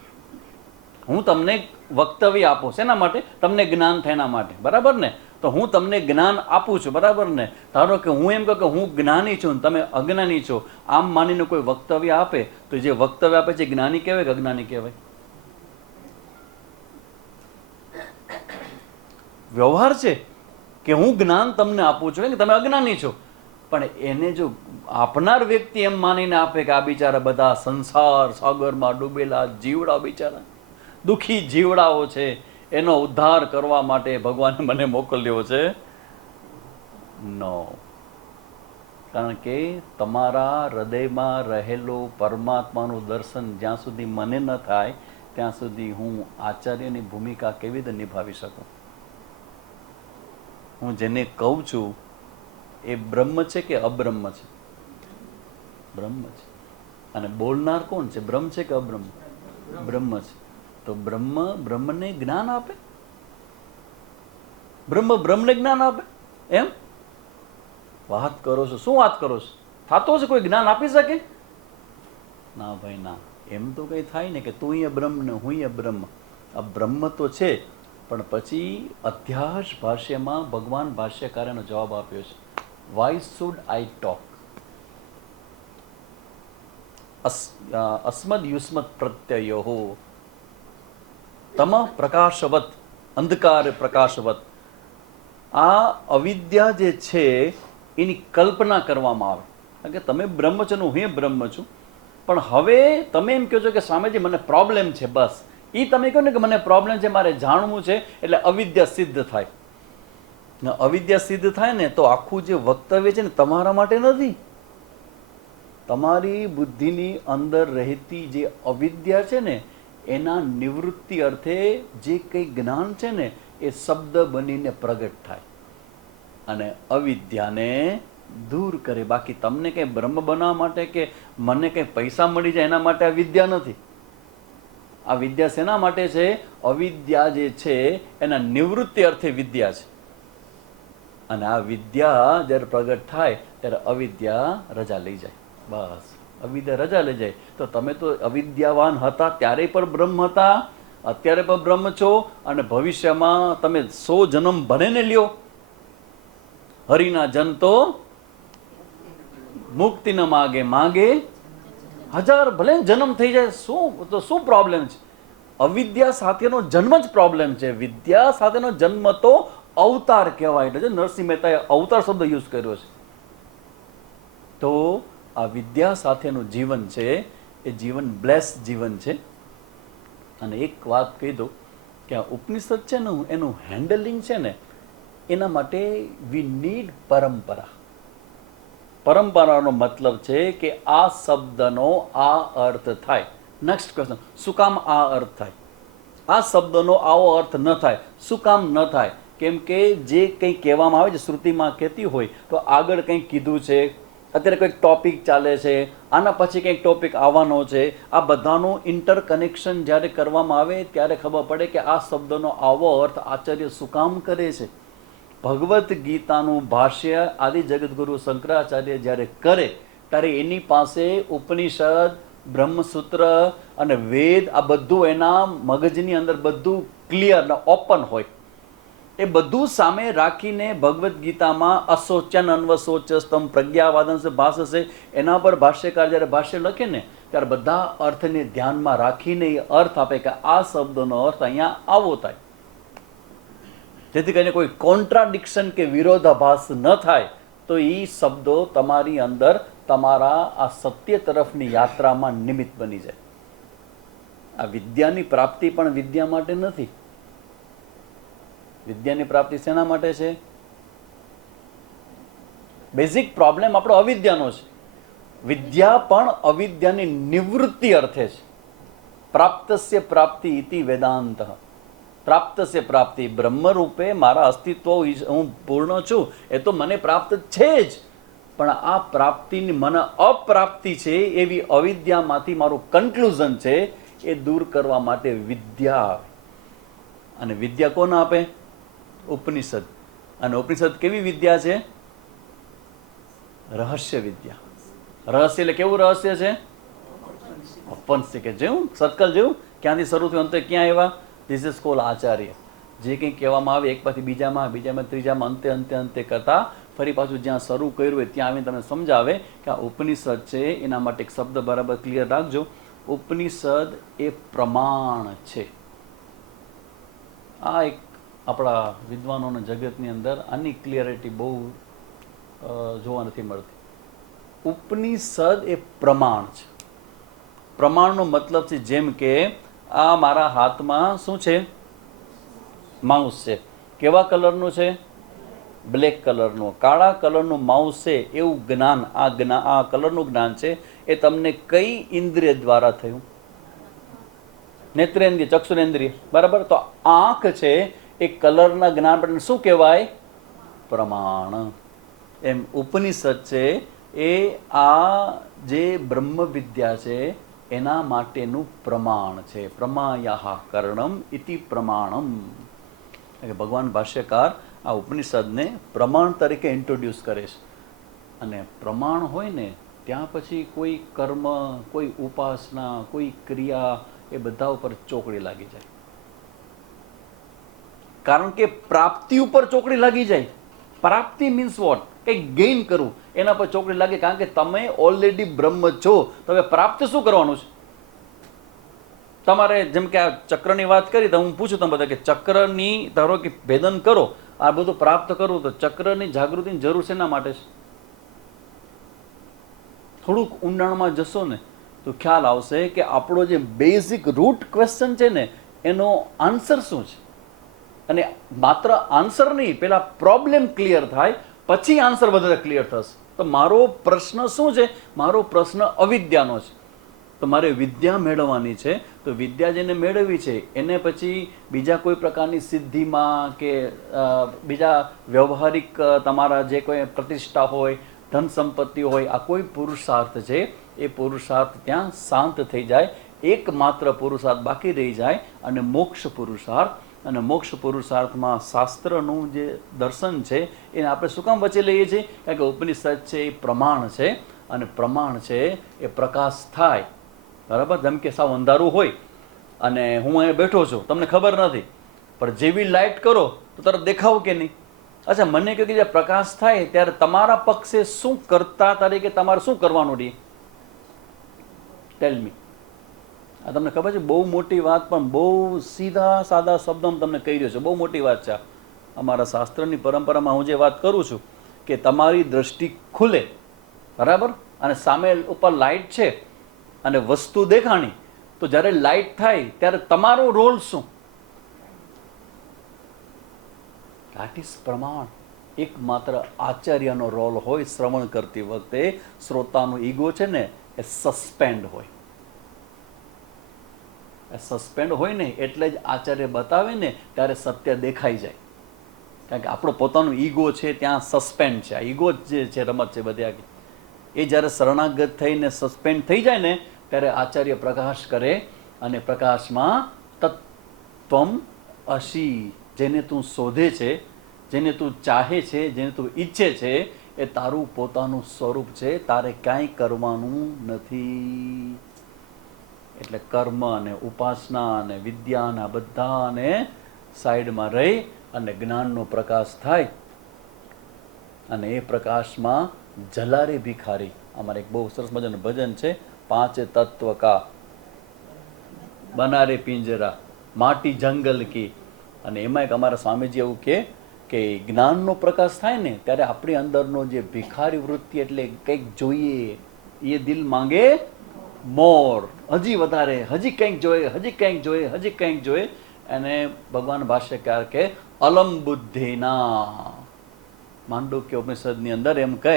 હું તમને વક્તવ્ય આપું શેના માટે? તમને જ્ઞાન થાય એના માટે, બરાબર ને? તો હું તમને જ્ઞાન આપું છું, બરાબર ને? ધારો કે હું એમ કહું કે હું જ્ઞાની છું ને તમે અજ્ઞાની છો, આમ માનીને કોઈ વક્તવ્ય આપે તો જે વક્તવ્ય આપે છે જ્ઞાની કહેવાય કે અજ્ઞાની કહેવાય? વ્યવહાર છે કે હું જ્ઞાન તમને આપું છું કે તમે અજ્ઞાની છો, પણ એને જો આપનાર વ્યક્તિ એમ માનીને આપે કે આ બિચારા બધા સંસાર સાગરમાં ડૂબેલા જીવડા, બિચારા દુઃખી જીવડાઓ છે, એનો ઉદ્ધાર કરવા માટે ભગવાને મને મોકલ્યો છે. નો. કારણ કે તમારા હૃદયમાં રહેલું પરમાત્માનું દર્શન જ્યાં સુધી મને ન થાય ત્યાં સુધી હું આચાર્યની ભૂમિકા કેવી રીતે નિભાવી શકું? હું જેને કહું છું એ બ્રહ્મ છે કે અબ્રહ્મ છે? બ્રહ્મ છે. અને બોલનાર કોણ છે? બ્રહ્મ છે કે અબ્રહ્મ? બ્રહ્મ છે. તો બ્રહ્મ બ્રહ્મને જ્ઞાન આપે? બ્રહ્મ બ્રહ્મને જ્ઞાન આપે? એમ વાત કરો છો? શું વાત કરો છો? થતો છે કોઈ જ્ઞાન આપી શકે? ના ભાઈ ના. એમ તો કઈ થાય ને કે તું એ બ્રહ્મ ને હું એ બ્રહ્મ. આ બ્રહ્મ તો છે, પણ પછી અધ્યાસ ભાષ્યમાં ભગવાન ભાષ્યકારનો જવાબ આપ્યો છે. Why should I talk? અસ્મદ યુસ્મદ પ્રત્યયો તમ પ્રકાશવત અંધકાર પ્રકાશવત. આ અવિદ્યા જે છે એની કલ્પના કરવામાં આવે. કારણ કે તમે બ્રહ્મ છો ને હું એ બ્રહ્મ છું, પણ હવે તમે એમ કહો છો કે સ્વામીજી મને પ્રોબ્લેમ છે, બસ એ તમે કહો ને કે મને પ્રોબ્લેમ છે, મારે જાણવું છે, એટલે અવિદ્યા સિદ્ધ થાય. અવિદ્યા સિદ્ધ થાય ને તો આખું જે વક્તવ્ય છે ને તમારા માટે નથી. તમારી બુદ્ધિની અંદર રહેતી જે અવિદ્યા છે ને એના નિવૃત્તિ અર્થે જે કંઈ જ્ઞાન છે ને એ શબ્દ બનીને પ્રગટ થાય અને અવિદ્યાને દૂર કરે. બાકી તમને કંઈ બ્રહ્મ બનાવવા માટે કે મને કંઈ પૈસા મળી જાય એના માટે આ વિદ્યા નથી. આ વિદ્યા શેના માટે છે? અવિદ્યા જે છે એના નિવૃત્તિ અર્થે વિદ્યા છે. અને આ વિદ્યા જ્યારે પ્રગટ થાય ત્યારે અવિદ્યા રજા લઈ જાય. બસ અવિદ્યા રજા લઈ જાય. તો તમે તો અવિદ્યાવાન હતા ત્યારે પણ બ્રહ્મ હતા, અત્યારે પણ બ્રહ્મ છો, અને ભવિષ્યમાં તમે 100 જન્મ ભરેને લ્યો. હરિના જન તો મુક્તિ ન માગે, માગે 1000 ભલે જન્મ થઈ જાય. શું પ્રોબ્લેમ છે? અવિદ્યા સાથેનો જન્મ જ પ્રોબ્લેમ છે. વિદ્યા સાથેનો જન્મ તો અવતાર કહેવાય. એટલે નરસિંહ મહેતાએ અવતાર શબ્દ યુઝ કર્યો છે. તો આ વિદ્યા સાથેનું જીવન છે એ જીવન બ્લેસ જીવન છે. અને એક વાત કહી દઉં કે આ ઉપનિષદ છે ને એનું હેન્ડલિંગ છે ને એના માટે વી નીડ પરંપરા. પરંપરાનો મતલબ છે કે આ શબ્દનો આ અર્થ થાય. નેક્સ્ટ ક્વેશ્ચન, શું કામ આ અર્થ થાય? આ શબ્દનો આવો અર્થ ન થાય, શું કામ ન થાય? કેમ કે જે કંઈ કહેવામાં આવે છે, શ્રુતિમાં કહેતી હોય તો આગળ કંઈક કીધું છે, અત્યારે કંઈક ટોપિક ચાલે છે, આના પછી કંઈક ટોપિક આવવાનો છે. આ બધાનું ઇન્ટરકનેક્શન જ્યારે કરવામાં આવે ત્યારે ખબર પડે કે આ શબ્દનો આવો અર્થ આચાર્ય શું કામ કરે છે. ભગવદ્ ગીતાનું ભાષ્ય આદિ જગદગુરુ શંકરાચાર્ય જ્યારે કરે ત્યારે એની પાસે ઉપનિષદ, બ્રહ્મસૂત્ર અને વેદ આ બધું એના મગજની અંદર બધું ક્લિયર ને ઓપન હોય. એ બધું સામે રાખીને ભગવદ્ ગીતામાં અશોચન અન્વશોચસ્તમ પ્રજ્ઞાવાદન ભાષસે એના પર ભાષ્યકાર જ્યારે ભાષ્ય લખે ને ત્યારે બધા અર્થને ધ્યાનમાં રાખીને એ અર્થ આપે કે આ શબ્દનો અર્થ અહીંયા આવો થાય, જેથી કરીને કોઈ કોન્ટ્રાડિક્શન કે વિરોધાભાસ ન થાય. તો એ શબ્દો તમારી અંદર તમારા આ સત્ય તરફની યાત્રામાં નિમિત્ત બની જાય. આ વિદ્યાની પ્રાપ્તિ પણ વિદ્યા માટે નથી. વિદ્યાની પ્રાપ્તિ શેના માટે છે? બેઝિક પ્રોબ્લેમ આપણો અવિદ્યાનો છે. વિદ્યા પણ અવિદ્યાની નિવૃત્તિ અર્થે છે. પ્રાપ્તસ્ય પ્રાપ્તિ ઇતિ વેદાંત. પ્રાપ્તસ્ય પ્રાપ્તિ બ્રહ્મ રૂપે મારા અસ્તિત્વ હું પૂર્ણ છું એ તો મને પ્રાપ્ત છે જ, પણ આ પ્રાપ્તિની મને અપ્રાપ્તિ છે એવી અવિદ્યામાંથી મારું કન્ક્લુઝન છે એ દૂર કરવા માટે વિદ્યા આવે. અને વિદ્યા કોણ આપે? ઉપનિષદ. અને ઉપનિષદ કેવી વિદ્યા છે? રહસ્ય વિદ્યા. રહસ્ય એટલે કેવું રહસ્ય છે? ઓપન સિક્રેટ જેવું સર્કલ જેવું, ક્યાંથી શરૂ થયું અંતે ક્યાં આવ્યા? This is call Acharya. જે કંઈ કહેવામાં આવે એક પછી બીજામાં બીજામાં ત્રીજામાં અંતે અંતે અંતે કરતા ફરી પાછું જ્યાં શરૂ કર્યું હોય ત્યાં આવીને તમે સમજાવે કે આ ઉપનિષદ છે. એના માટે એક શબ્દ બરાબર ક્લિયર રાખજો. ઉપનિષદ એ પ્રમાણ છે. આ એક આપણા વિદ્વાનોના જગતની અંદર આની ક્લિયરિટી બહુ જોવા નથી મળતી. ઉપનિષદ એ પ્રમાણ છે. પ્રમાણનો મતલબ છે જેમ કે આ મારા હાથમાં શું છે? માઉસ છે. કેવા કલરનું છે? બ્લેક કલરનું. કાળા કલરનું માઉસ છે એવું જ્ઞાન, આ કલરનું જ્ઞાન છે એ તમને કઈ ઇન્દ્રિય દ્વારા થયું? નેત્રેન્દ્રિય, ચક્ષુરેન્દ્રિય, બરાબર. તો આંખ છે એ કલરના જ્ઞાન માટે શું કહેવાય? પ્રમાણ. એમ ઉપનિષદ છે એ આ જે બ્રહ્મ વિદ્યા છે એના માટેનું પ્રમાણ છે. પ્રમાયાહ કરણમ ઇતિ પ્રમાણમ. ભગવાન ભાષ્યકાર આ ઉપનિષદને પ્રમાણ તરીકે ઇન્ટ્રોડ્યુસ કરે છે. અને પ્રમાણ હોય ને ત્યાં પછી કોઈ કર્મ, કોઈ ઉપાસના, કોઈ ક્રિયા એ બધા ઉપર ચોકડી લાગી જાય. કારણ કે પ્રાપ્તિ ઉપર ચોકડી લાગી જાય. પ્રાપ્તિ મીન્સ વોટ? કંઈક ગેઇન કરવું, એના પર ચોકડી લાગે. કારણ કે તમે ઓલરેડી બ્રહ્મ છો, તો હવે પ્રાપ્ત શું કરવાનું છે? તમારે જેમ કે આ ચક્રની વાત કરી તો હું પૂછું તમે બધા કે ચક્રની ધારો કે ભેદન કરો, આ બધું પ્રાપ્ત કરવું, તો ચક્રની જાગૃતિની જરૂર શેના માટે છે? થોડુંક ઊંડાણમાં જશો ને તો ખ્યાલ આવશે કે આપણો જે બેઝિક રૂટ ક્વેશ્ચન છે ને એનો આન્સર શું છે. અને માત્ર આન્સર નહીં, પેલા પ્રોબ્લેમ ક્લિયર થાય પછી આન્સર વધારે ક્લિયર થશે. તો મારો પ્રશ્ન શું છે? મારો પ્રશ્ન અવિદ્યાનો છે. તો મારે વિદ્યા મેળવવાની છે. તો વિદ્યા જેને મેળવવી છે એને પછી બીજા કોઈ પ્રકારની સિદ્ધિમાં કે બીજા વ્યવહારિક તમારા જે કોઈ પ્રતિષ્ઠા હોય, ધન સંપત્તિ હોય, આ કોઈ પુરુષાર્થ છે એ પુરુષાર્થ ત્યાં શાંત થઈ જાય. એકમાત્ર પુરુષાર્થ બાકી રહી જાય અને મોક્ષ પુરુષાર્થ. અને મોક્ષ પુરુષાર્થમાં શાસ્ત્રનું જે દર્શન છે એને આપણે શું કામ વચ્ચે લઈએ છીએ? કારણ કે ઉપનિષદ છે એ પ્રમાણ છે. અને પ્રમાણ છે એ પ્રકાશ થાય, બરાબર. જેમ કે સાવ અંધારું હોય અને હું અહીંયા બેઠો છું, તમને ખબર નથી, પણ જેવી લાઇટ કરો તો તરત દેખાવ કે નહીં? અચ્છા, મને કહ્યું કે જે પ્રકાશ થાય ત્યારે તમારા પક્ષે શું કરતા તરીકે તમારે શું કરવાનું રહે? ટેલ મી. આ તમને ખબર છે બહુ મોટી વાત, પણ બહુ સીધા સાદા શબ્દોમાં તમને કહી રહ્યો છું. બહુ મોટી વાત છે. અમારા શાસ્ત્રની પરંપરામાં હું જે વાત કરું છું કે તમારી દ્રષ્ટિ ખુલે, બરાબર, અને સામે ઉપર લાઇટ છે અને વસ્તુ દેખાણી, તો જ્યારે લાઇટ થાય ત્યારે તમારો રોલ શું? ધેટ ઇઝ પ્રમાણ. એકમાત્ર આચાર્યનો રોલ હોય શ્રવણ કરતી વખતે શ્રોતાનું ઈગો છે ને એ સસ્પેન્ડ હોય. સસ્પેન્ડ હોય ને એટલે જ આચાર્ય બતાવે ને ત્યારે સત્ય દેખાઈ જાય. કારણ કે આપણો પોતાનું ઈગો છે ત્યાં સસ્પેન્ડ છે. આ ઈગો જે છે રમત છે બધી આખી, એ જ્યારે શરણાગત થઈને સસ્પેન્ડ થઈ જાય ને ત્યારે આચાર્ય પ્રકાશ કરે. અને પ્રકાશમાં તત્વમ અસી, જેને તું શોધે છે, જેને તું ચાહે છે, જેને તું ઈચ્છે છે એ તારું પોતાનું સ્વરૂપ છે. તારે કાંઈ કરવાનું નથી. એટલે કર્મ અને ઉપાસના અને વિદ્યાના બધાને સાઈડમાં રહી અને જ્ઞાનનો પ્રકાશ થાય. અને એ પ્રકાશમાં જલારે ભિખારી. અમારે એક બહુ સરસ મજાનું ભજન છે, પાંચ તત્વ કા બનારે પિંજરા માટી જંગલ કી. અને એમાં એક અમારા સ્વામીજી એવું કે જ્ઞાનનો પ્રકાશ થાય ને ત્યારે આપણી અંદરનો જે ભિખારી વૃત્તિ, એટલે કંઈક જોઈએ, એ દિલ માંગે મોર, હજી વધારે, હજી કંઈક જોઈએ, હજી કંઈક જોઈએ, હજી કંઈક જોઈએ. અને ભગવાન ભાષ્યકાર કે અલમ બુદ્ધિના. માંડુક્ય ઉપનિષદની અંદર એમ કહે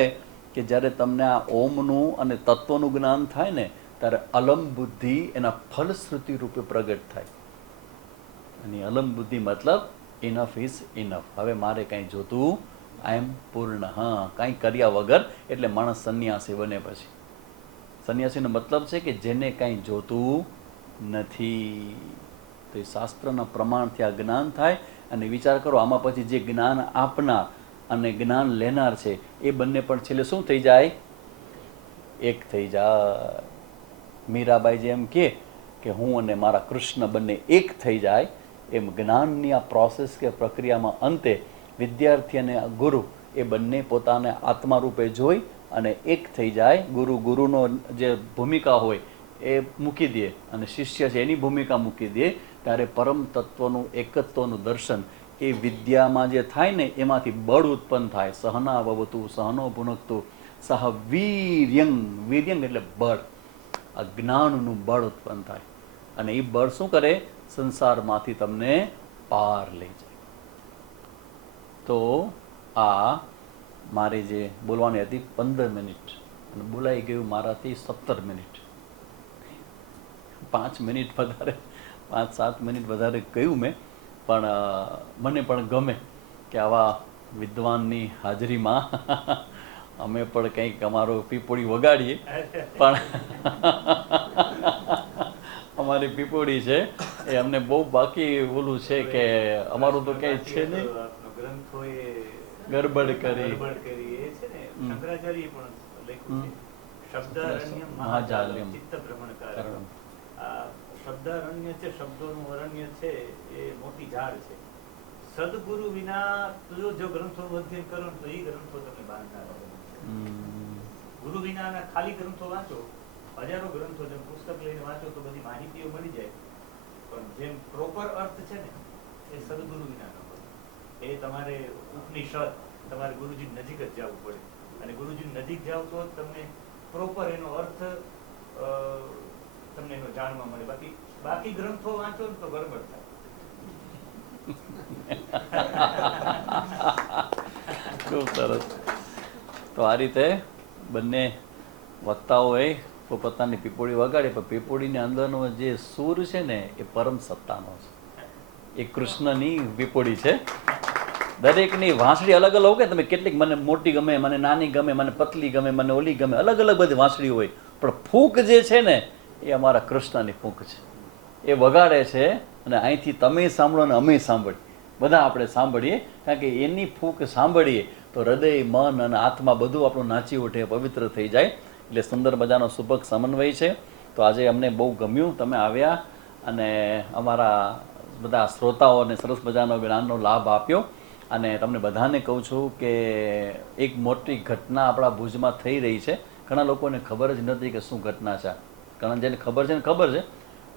કે જ્યારે તમને આ ઓમનું અને તત્વનું જ્ઞાન થાય ને ત્યારે અલમ બુદ્ધિ એના ફલશ્રુતિ રૂપે પ્રગટ થાય. અને અલમ બુદ્ધિ મતલબ ઇનફ ઇઝ ઇનફ. હવે મારે કાંઈ જોતું, આઈ એમ પૂર્ણ. હા, કાંઈ કર્યા વગર. એટલે માણસ સંન્યાસી બને. પછી સંન્યાસીનો મતલબ છે કે જેને કાંઈ જોતું નથી. તો એ શાસ્ત્રના પ્રમાણથી આ જ્ઞાન થાય. અને વિચાર કરો, આમાં પછી જે જ્ઞાન આપનાર અને જ્ઞાન લેનાર છે એ બંને પણ છેલ્લે શું થઈ જાય? એક થઈ જાય. મીરાબાઈ જેમ કે હું અને મારા કૃષ્ણ બંને એક થઈ જાય, એમ જ્ઞાનની આ પ્રોસેસ કે પ્રક્રિયામાં અંતે વિદ્યાર્થી અને ગુરુ એ બંને પોતાને આત્મા રૂપે જોઈ અને એક થઈ જાય. ગુરુનો જે ભૂમિકા હોય એ મૂકી દે અને શિષ્ય છે એની ભૂમિકા મૂકી દે, ત્યારે પરમ તત્વનું એકત્વનું દર્શન એ વિદ્યામાં જે થાય ને એમાંથી બળ ઉત્પન્ન થાય. સહના ભવતુ સહનો ભુનક્તુ સહ વીર્યં. વીર્યં એટલે બળ, આ જ્ઞાનનું બળ ઉત્પન્ન થાય અને એ બળ શું કરે? સંસારમાંથી તમને પાર લઈ જાય. તો આ મારી જે બોલવાની હતી 15 મિનિટ અને બોલાઈ ગયું મારાથી 17 મિનિટ. 5 મિનિટ વધારે, 5-7 મિનિટ વધારે કહ્યું મેં, પણ મને પણ ગમે કે આવા વિદ્વાનની હાજરીમાં અમે પણ કંઈક અમારો પીપોળી વગાડીએ. પણ અમારી પીપોળી છે એ અમને બહુ બાકી ઓલું છે કે અમારું તો કંઈ છે નહીં. ગરબડ કરી મહાજાલ્યમ શબ્દારણ્ય છે, શબ્દોનું અરણ્ય છે એ મોટી ઝાડ છે. સદગુરુ વિના જો ગ્રંથોનું અધ્યયન કરો તો એ ગ્રંથો તમે બાંધનાર. ગુરુ વિના ખાલી ગ્રંથો વાંચો, હજારો ગ્રંથો જેમ પુસ્તક લઈને વાંચો તો બધી માહિતીઓ મળી જાય, પણ જેમ પ્રોપર અર્થ છે ને એ સદગુરુ વિના ન મળે. એ તમારે ઉપનિષદ તમારે ગુરુજી નજીક જ જવું પડે અને ગુરુજી નજીક જાવ તો તમને પ્રોપર એનો અર્થ તમને એનો જાણવા મળે. બાકી ગ્રંથો વાંચો ને તો ગડબડ થાય. ખૂબ સરસ. તો આ રીતે બંને વક્તાઓએ પોતાની પીપોળી વગાડી, પણ પીપોળીની અંદરનો જે સૂર છે ને એ પરમ સત્તાનો છે, એ કૃષ્ણની પીપોળી છે. દરેકની વાંસળી અલગ અલગ હોય. તમે કેટલીક મને મોટી ગમે, મને નાની ગમે, મને પતલી ગમે, મને ઓલી ગમે, અલગ અલગ બધી વાંસળી હોય, પણ ફૂંક જે છે ને એ અમારા કૃષ્ણની ફૂંક છે. એ વગાડે છે અને અહીંથી તમે સાંભળો ને અમે સાંભળીએ, બધા આપણે સાંભળીએ, કારણ કે એની ફૂંક સાંભળીએ તો હૃદય, મન અને આત્મા બધું આપણું નાચી ઉઠે, પવિત્ર થઈ જાય. એટલે સુંદર મજાનો સુભગ સમન્વય છે. તો આજે અમને બહુ ગમ્યું તમે આવ્યા અને અમારા બધા શ્રોતાઓને સરસ મજાનો જ્ઞાનનો લાભ આપ્યો. અને તમને બધાને કહું છું કે એક મોટી ઘટના આપણા ભુજમાં થઈ રહી છે. ઘણા લોકોને ખબર જ નથી કે શું ઘટના છે. ઘણા જેને ખબર છે ને ખબર છે,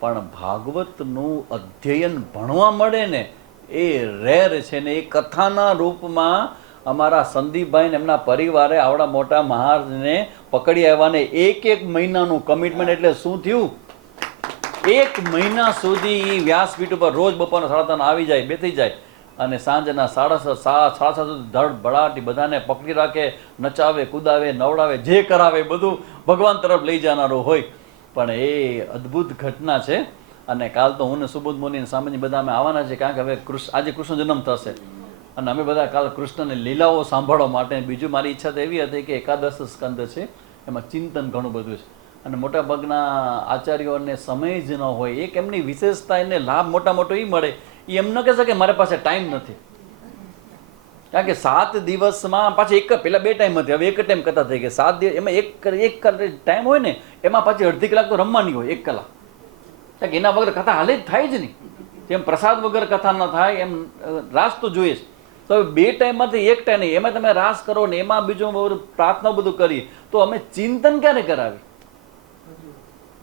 પણ ભાગવતનું અધ્યયન ભણવા મળે ને એ રેર છે ને. એ કથાના રૂપમાં અમારા સંદીપભાઈ ને એમના પરિવારે આવડા મોટા મહારાજને પકડી આવ્યા ને 1 મહિનાનું કમિટમેન્ટ. એટલે શું થયું? 1 મહિના સુધી વ્યાસપીઠ ઉપર રોજ બપોરના 3:30 આવી જાય, બેસી જાય અને સાંજના 6:30 સુધી ધડ ભડાટી બધાને પકડી રાખે, નચાવે, કુદાવે, નવડાવે, જે કરાવે બધું ભગવાન તરફ લઈ જનારું હોય. પણ એ અદ્ભુત ઘટના છે. અને કાલ તો હું ને સુબોધ મુનિ સ્વામીજી બધા અમે આવવાના છે, કારણ કે હવે આજે કૃષ્ણ જન્મ થશે અને અમે બધા કાલ કૃષ્ણની લીલાઓ સાંભળવા માટે. બીજું મારી ઈચ્છા તો એવી હતી કે 11 સ્કંદ છે, એમાં ચિંતન ઘણું બધું છે અને મોટાભાગના આચાર્યોને સમય જ ન હોય. એક એમની વિશેષતા, એને લાભ મોટો એ મળે. એ એમ ન કહેશે કે મારી પાસે ટાઈમ નથી, કારણ કે 7 દિવસમાં પાછી પહેલાં 2 ટાઈમ હતી, હવે 1 ટાઈમ કથા થઈ ગઈ. 7 દિવસ એમાં એક ટાઈમ હોય ને, એમાં પાછી અડધી કલાક તો રમવાની હોય, 1 કલાક. કારણ કે એના વગર કથા હાલે જ થાય જ નહીં. જેમ પ્રસાદ વગર કથા ન થાય એમ રાસ તો જોઈએ જ. તો હવે 2 ટાઈમમાંથી 1 ટાઈમ નહીં, એમાં તમે રાસ કરો ને એમાં બીજું પ્રાર્થના બધું કરી તો અમે ચિંતન ક્યારે કરાવી?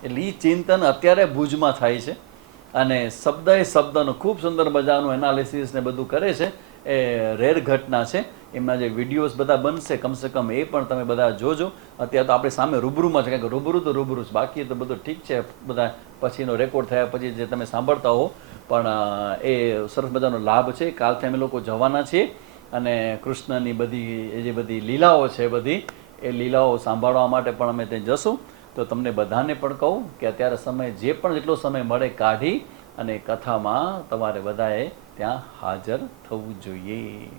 એટલે એ ચિંતન અત્યારે ભુજમાં થાય છે અને શબ્દનું ખૂબ સુંદર મજાનું એનાલિસિસ ને બધું કરે છે. એ રેર ઘટના છે. એમના જે વિડીયોઝ બધા બનશે કમસે કમ એ પણ તમે બધા જોજો. અત્યારે તો આપણી સામે રૂબરૂમાં છે, કારણ કે રૂબરૂ તો રૂબરૂ જ, બાકી તો બધું ઠીક છે, બધા પછીનો રેકોર્ડ થયા પછી જે તમે સાંભળતા હો. પણ એ સરસ મજાનો લાભ છે. કાલથી અમે લોકો જવાના છીએ અને કૃષ્ણની જે બધી લીલાઓ છે બધી એ લીલાઓ સાંભળવા માટે પણ અમે ત્યાં જશું. તો તમને બધાને પણ કહું કે અત્યારે સમય જે પણ જેટલો સમય મળે કાઢી અને કથામાં તમારે બધાએ ત્યાં હાજર થવું જોઈએ.